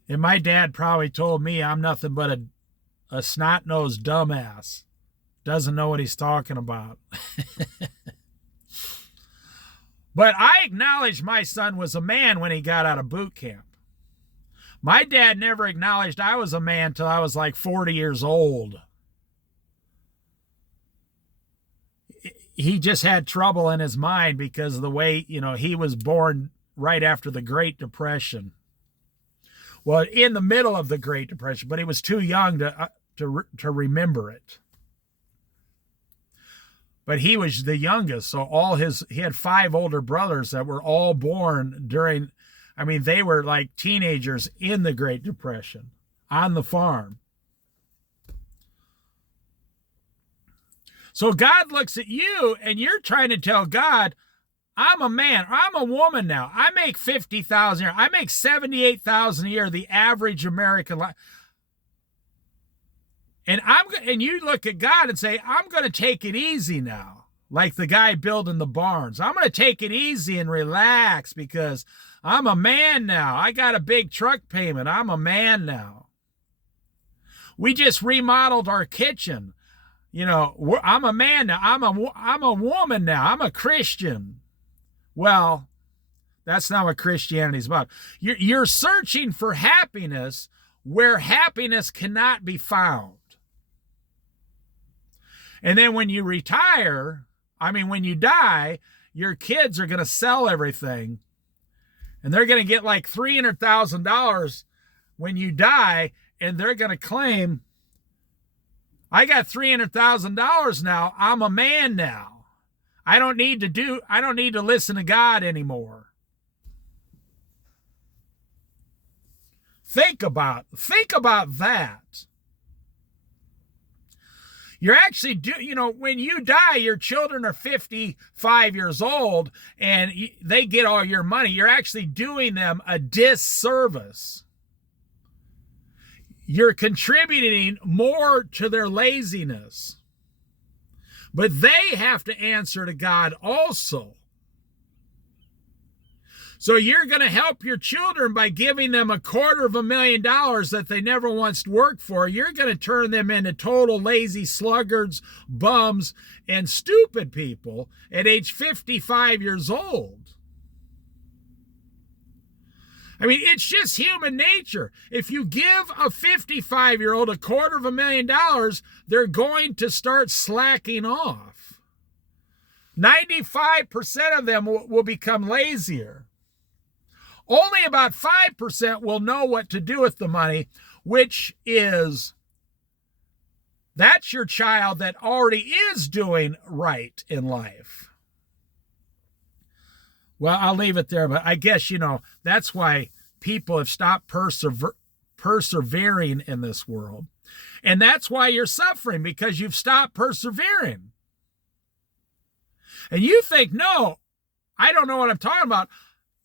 And my dad probably told me I'm nothing but a snot-nosed dumbass. Doesn't know what he's talking about. But I acknowledged my son was a man when he got out of boot camp. My dad never acknowledged I was a man till I was like 40 years old. He just had trouble in his mind because of the way, he was born right after the Great Depression. Well, in the middle of the Great Depression, but he was too young to remember it. But he was the youngest, so he had 5 older brothers that were all born during, they were like teenagers in the Great Depression on the farm. So God looks at you and you're trying to tell God, I'm a man, I'm a woman now. I make $50,000 a year. I make $78,000 a year, the average American life. And you look at God and say, I'm going to take it easy now. Like the guy building the barns. I'm going to take it easy and relax because I'm a man now. I got a big truck payment. I'm a man now. We just remodeled our kitchen. I'm a man now. I'm a woman now. I'm a Christian. Well, that's not what Christianity is about. You're searching for happiness where happiness cannot be found. And then when you retire, when you die, your kids are going to sell everything. And they're going to get like $300,000 when you die. And they're going to claim, I got $300,000 now. I'm a man now. I don't need to listen to God anymore. Think about that. You're actually when you die, your children are 55 years old and they get all your money. You're actually doing them a disservice. You're contributing more to their laziness. But they have to answer to God also. So you're going to help your children by giving them $250,000 that they never once worked for. You're going to turn them into total lazy sluggards, bums, and stupid people at age 55 years old. I mean, it's just human nature. If you give a 55-year-old $250,000, they're going to start slacking off. 95% of them will become lazier. Only about 5% will know what to do with the money, which is, that's your child that already is doing right in life. Well, I'll leave it there, but I guess, that's why people have stopped persevering in this world. And that's why you're suffering, because you've stopped persevering. And you think, no, I don't know what I'm talking about.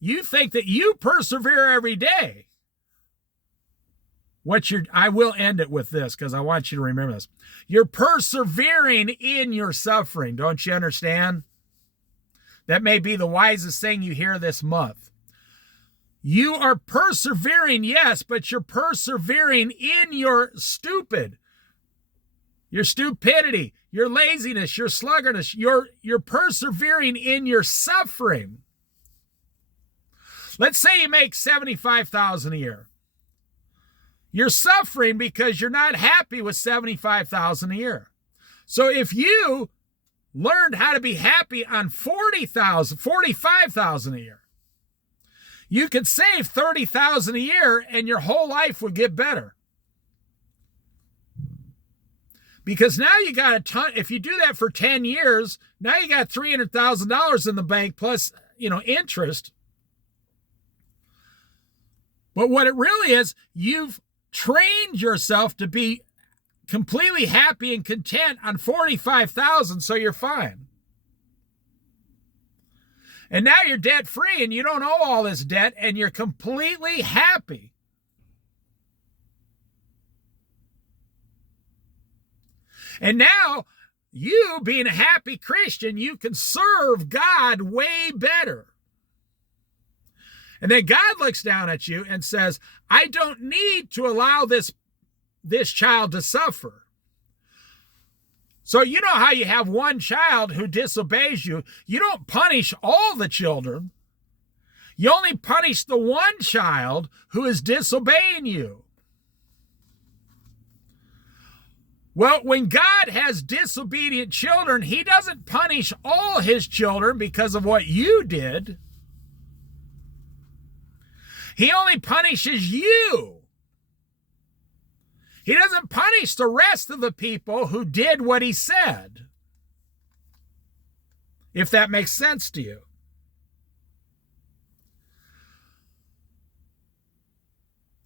You think that you persevere every day. I will end it with this because I want you to remember this. You're persevering in your suffering. Don't you understand? That may be the wisest thing you hear this month. You are persevering, yes, but you're persevering in your stupidity, your laziness, your sluggardness. You're persevering in your suffering. Let's say you make $75,000 a year. You're suffering because you're not happy with $75,000 a year. So if you learned how to be happy on $45,000 a year, you could save $30,000 a year and your whole life would get better. Because now you got a ton. If you do that for 10 years, now you got $300,000 in the bank plus, interest. But what it really is, you've trained yourself to be completely happy and content on $45,000, so you're fine. And now you're debt free and you don't owe all this debt and you're completely happy. And now, you being a happy Christian, you can serve God way better. And then God looks down at you and says, I don't need to allow this child to suffer. So you know how you have one child who disobeys you. You don't punish all the children. You only punish the one child who is disobeying you. Well, when God has disobedient children, he doesn't punish all his children because of what you did. He only punishes you. He doesn't punish the rest of the people who did what he said. If that makes sense to you.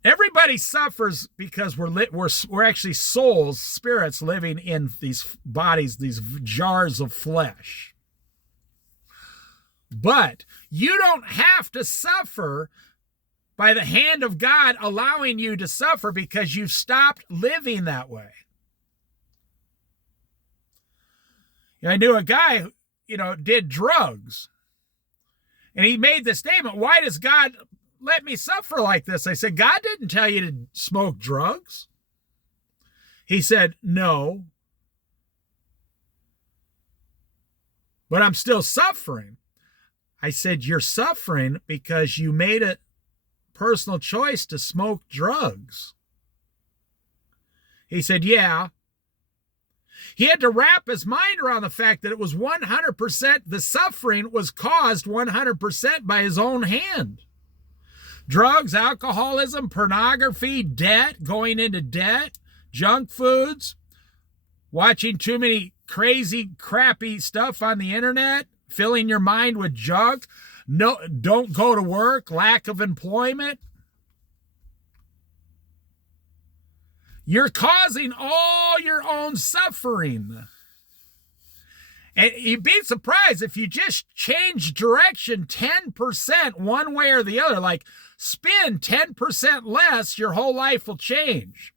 Everybody suffers because we're actually souls, spirits living in these bodies, these jars of flesh. But you don't have to suffer by the hand of God allowing you to suffer because you've stopped living that way. I knew a guy who, did drugs. And he made the statement, why does God let me suffer like this? I said, God didn't tell you to smoke drugs. He said, no. But I'm still suffering. I said, you're suffering because you made a personal choice to smoke drugs. He said, yeah. He had to wrap his mind around the fact that it was 100%, the suffering was caused 100% by his own hand. Drugs, alcoholism, pornography, debt, going into debt, junk foods, watching too many crazy, crappy stuff on the internet, filling your mind with junk. No, don't go to work, lack of employment. You're causing all your own suffering. And you'd be surprised if you just change direction 10% one way or the other, like spend 10% less, your whole life will change.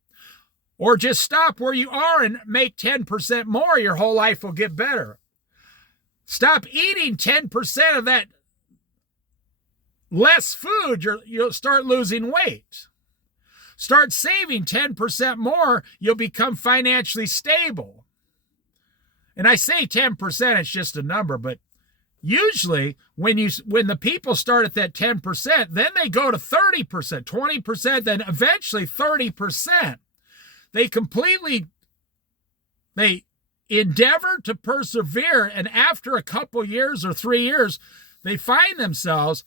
Or just stop where you are and make 10% more, your whole life will get better. Stop eating 10% of that less food, you'll start losing weight. Start saving 10% more, you'll become financially stable. And I say 10%, it's just a number, but usually when the people start at that 10%, then they go to 30%, 20%, then eventually 30%. They endeavor to persevere, and after a couple years or 3 years, they find themselves,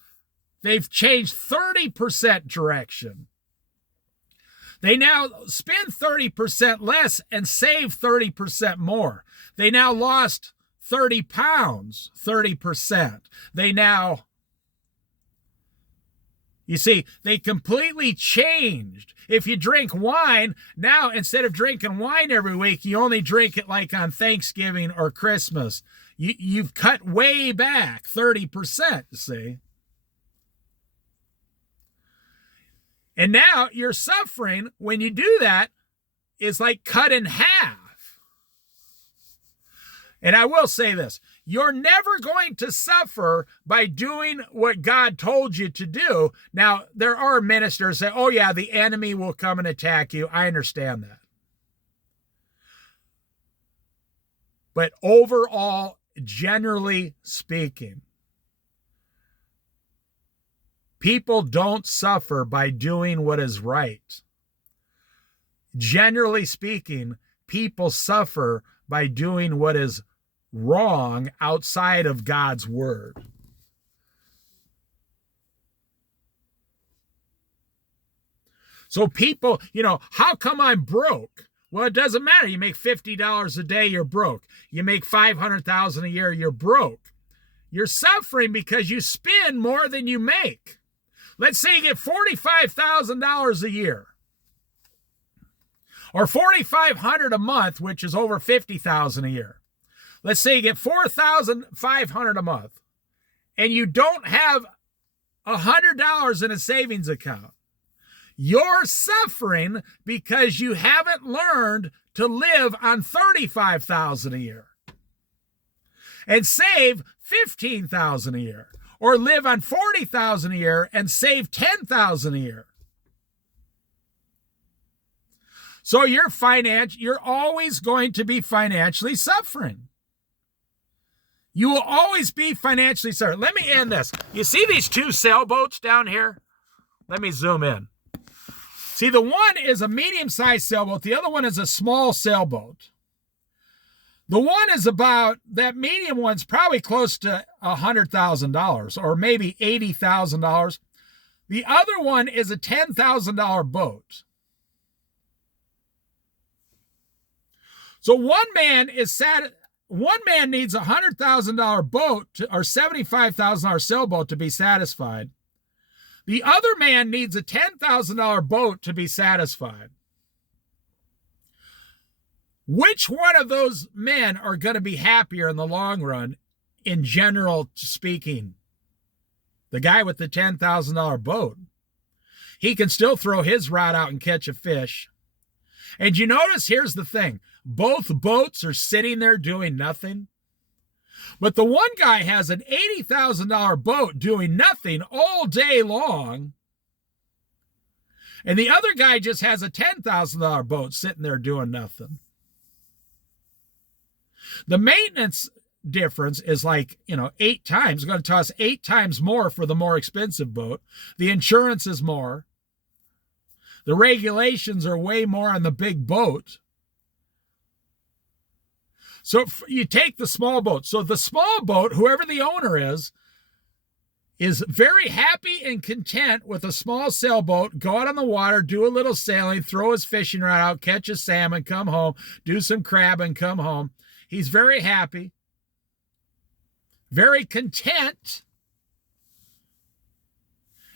they've changed 30% direction. They now spend 30% less and save 30% more. They now lost 30 pounds, 30%. You see, they completely changed. If you drink wine, now instead of drinking wine every week, you only drink it like on Thanksgiving or Christmas. You've cut way back 30%, you see. And now your suffering, when you do that, is like cut in half. And I will say this, you're never going to suffer by doing what God told you to do. Now, there are ministers that say, oh yeah, the enemy will come and attack you. I understand that. But overall, generally speaking, people don't suffer by doing what is right. Generally speaking, people suffer by doing what is wrong outside of God's word. So people, how come I'm broke? Well, it doesn't matter. You make $50 a day, you're broke. You make $500,000 a year, you're broke. You're suffering because you spend more than you make. Let's say you get $45,000 a year, or $4,500 a month, which is over $50,000 a year. Let's say you get $4,500 a month, and you don't have $100 in a savings account. You're suffering because you haven't learned to live on $35,000 a year and save $15,000 a year, or live on $40,000 a year and save $10,000 a year. So you're always going to be financially suffering. You will always be financially suffering. Let me end this. You see these two sailboats down here? Let me zoom in. See, the one is a medium-sized sailboat. The other one is a small sailboat. The one is that medium one's probably close to $100,000 or maybe $80,000. The other one is a $10,000 boat. So one man needs a $100,000 boat or $75,000 sailboat to be satisfied. The other man needs a $10,000 boat to be satisfied. Which one of those men are going to be happier in the long run, in general speaking? The guy with the $10,000 boat. He can still throw his rod out and catch a fish. And you notice, here's the thing. Both boats are sitting there doing nothing. But the one guy has an $80,000 boat doing nothing all day long. And the other guy just has a $10,000 boat sitting there doing nothing. The maintenance difference is like, 8 times. It's going to cost 8 times more for the more expensive boat. The insurance is more. The regulations are way more on the big boat. So you take the small boat. So the small boat, whoever the owner is very happy and content with a small sailboat, go out on the water, do a little sailing, throw his fishing rod out, catch a salmon, come home, do some crabbing, come home. He's very happy, very content.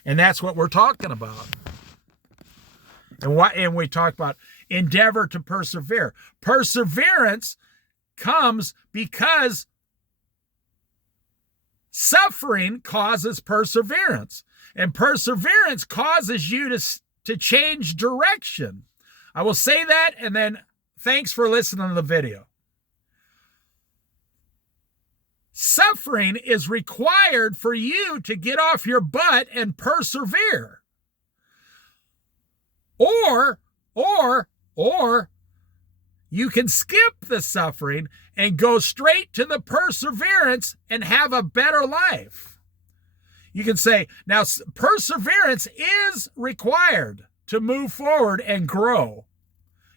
And that's what we're talking about. And we talk about, endeavor to persevere. Perseverance comes because suffering causes perseverance, and perseverance causes you to change direction. I will say that, and then thanks for listening to the video. Suffering is required for you to get off your butt and persevere. Or you can skip the suffering and go straight to the perseverance and have a better life. You can say, now perseverance is required to move forward and grow.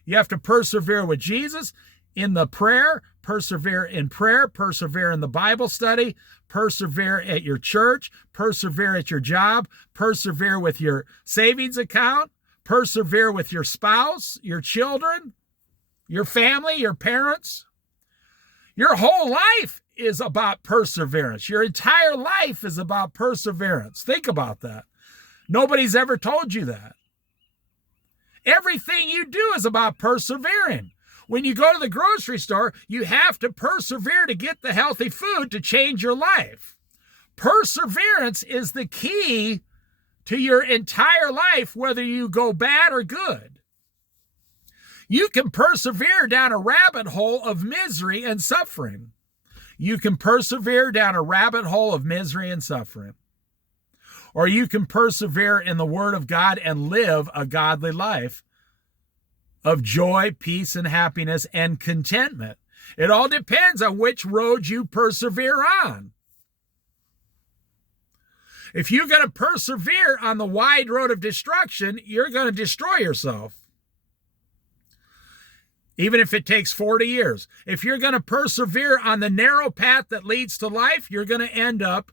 You have to persevere with Jesus in the prayer, persevere in prayer, persevere in the Bible study, persevere at your church, persevere at your job, persevere with your savings account, persevere with your spouse, your children, your family, your parents. Your whole life is about perseverance. Your entire life is about perseverance. Think about that. Nobody's ever told you that. Everything you do is about persevering. When you go to the grocery store, you have to persevere to get the healthy food to change your life. Perseverance is the key to your entire life, whether you go bad or good. You can persevere down a rabbit hole of misery and suffering. You can persevere down a rabbit hole of misery and suffering. Or you can persevere in the Word of God and live a godly life of joy, peace, and happiness and contentment. It all depends on which road you persevere on. If you're going to persevere on the wide road of destruction, you're going to destroy yourself. Even if it takes 40 years. If you're going to persevere on the narrow path that leads to life, you're going to end up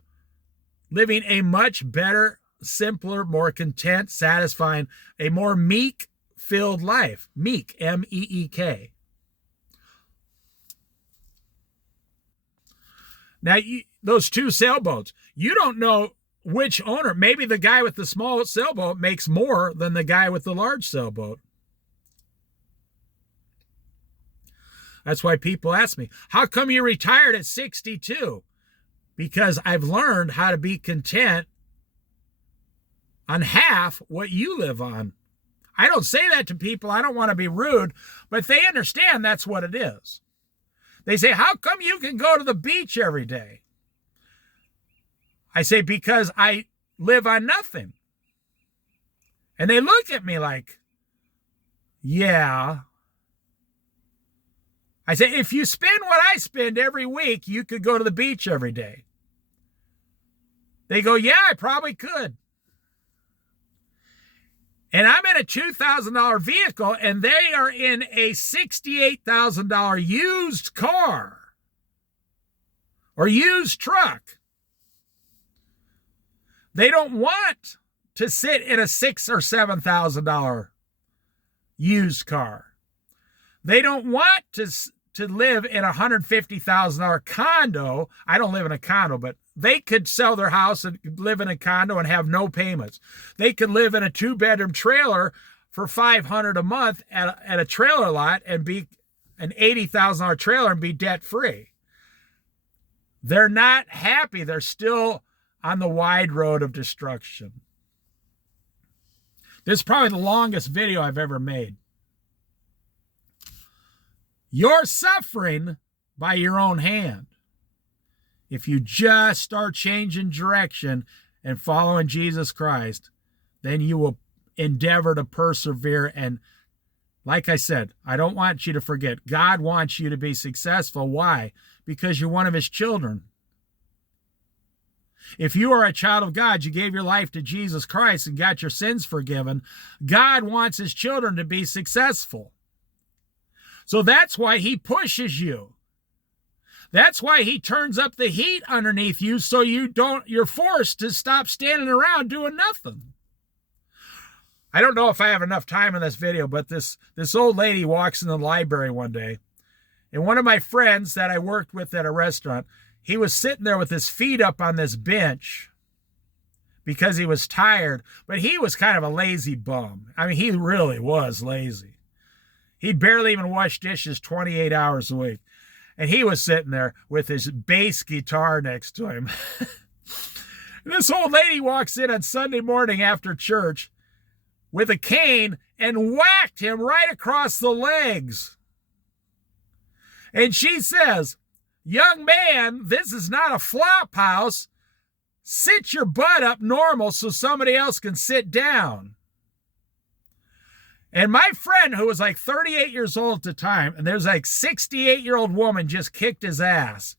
living a much better, simpler, more content, satisfying, a more meek-filled life. Meek, M-E-E-K. Now, those two sailboats, you don't know which owner. Maybe the guy with the small sailboat makes more than the guy with the large sailboat. That's why people ask me, how come you retired at 62? Because I've learned how to be content on half what you live on. I don't say that to people. I don't want to be rude, but they understand that's what it is. They say, how come you can go to the beach every day? I say, because I live on nothing. And they look at me like, yeah. I say, if you spend what I spend every week, you could go to the beach every day. They go, yeah, I probably could. And I'm in a $2,000 vehicle, and they are in a $68,000 used car or used truck. They don't want to sit in a $6,000 or $7,000 used car. They don't want to live in a $150,000 condo. I don't live in a condo, but they could sell their house and live in a condo and have no payments. They could live in a 2-bedroom trailer for $500 a month at a trailer lot and be an $80,000 trailer and be debt free. They're not happy. They're still on the wide road of destruction. This is probably the longest video I've ever made. You're suffering by your own hand. If you just start changing direction and following Jesus Christ, then you will endeavor to persevere. And like I said, I don't want you to forget, God wants you to be successful. Why? Because you're one of his children. If you are a child of God, you gave your life to Jesus Christ and got your sins forgiven, God wants his children to be successful. So that's why he pushes you. That's why he turns up the heat underneath you so you're forced to stop standing around doing nothing. I don't know if I have enough time in this video, but this old lady walks in the library one day, and one of my friends that I worked with at a restaurant, he was sitting there with his feet up on this bench because he was tired, but he was kind of a lazy bum. I mean, he really was lazy. He'd barely even wash dishes 28 hours a week. And he was sitting there with his bass guitar next to him. This old lady walks in on Sunday morning after church with a cane and whacked him right across the legs. And she says, "Young man, this is not a flop house. Sit your butt up normal so somebody else can sit down." And my friend, who was like 38 years old at the time, and there's like 68-year-old woman just kicked his ass.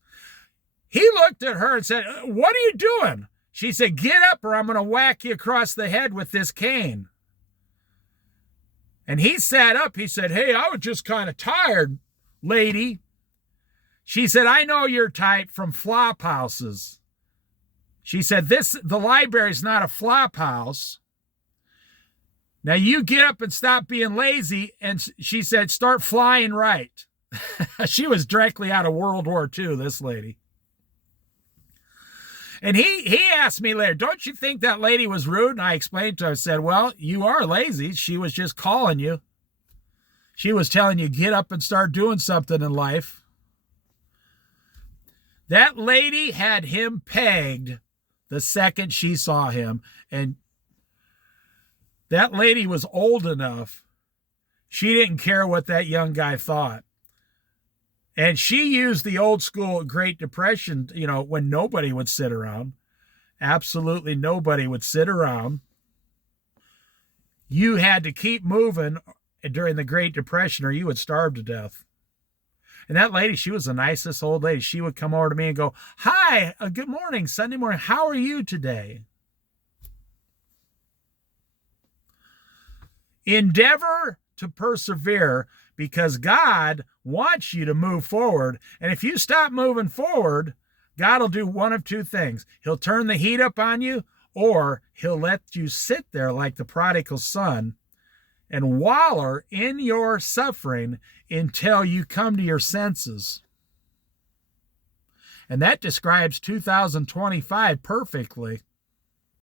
He looked at her and said, "What are you doing?" She said, "Get up or I'm going to whack you across the head with this cane." And he sat up. He said, "Hey, I was just kind of tired, lady." She said, "I know your type from flop houses." She said, the library's not a flop house. Now you get up and stop being lazy." And she said, "Start flying right." She was directly out of World War II, this lady. And he asked me later, "Don't you think that lady was rude?" And I explained to her, I said, "Well, you are lazy. She was just calling you. She was telling you, get up and start doing something in life." That lady had him pegged the second she saw him. And that lady was old enough. She didn't care what that young guy thought. And she used the old school Great Depression, when nobody would sit around. Absolutely nobody would sit around. You had to keep moving during the Great Depression or you would starve to death. And that lady, she was the nicest old lady. She would come over to me and go, "Hi, good morning, Sunday morning. How are you today?" Endeavor to persevere because God wants you to move forward. And if you stop moving forward, God will do one of two things. He'll turn the heat up on you, or he'll let you sit there like the prodigal son and waller in your suffering until you come to your senses. And that describes 2025 perfectly.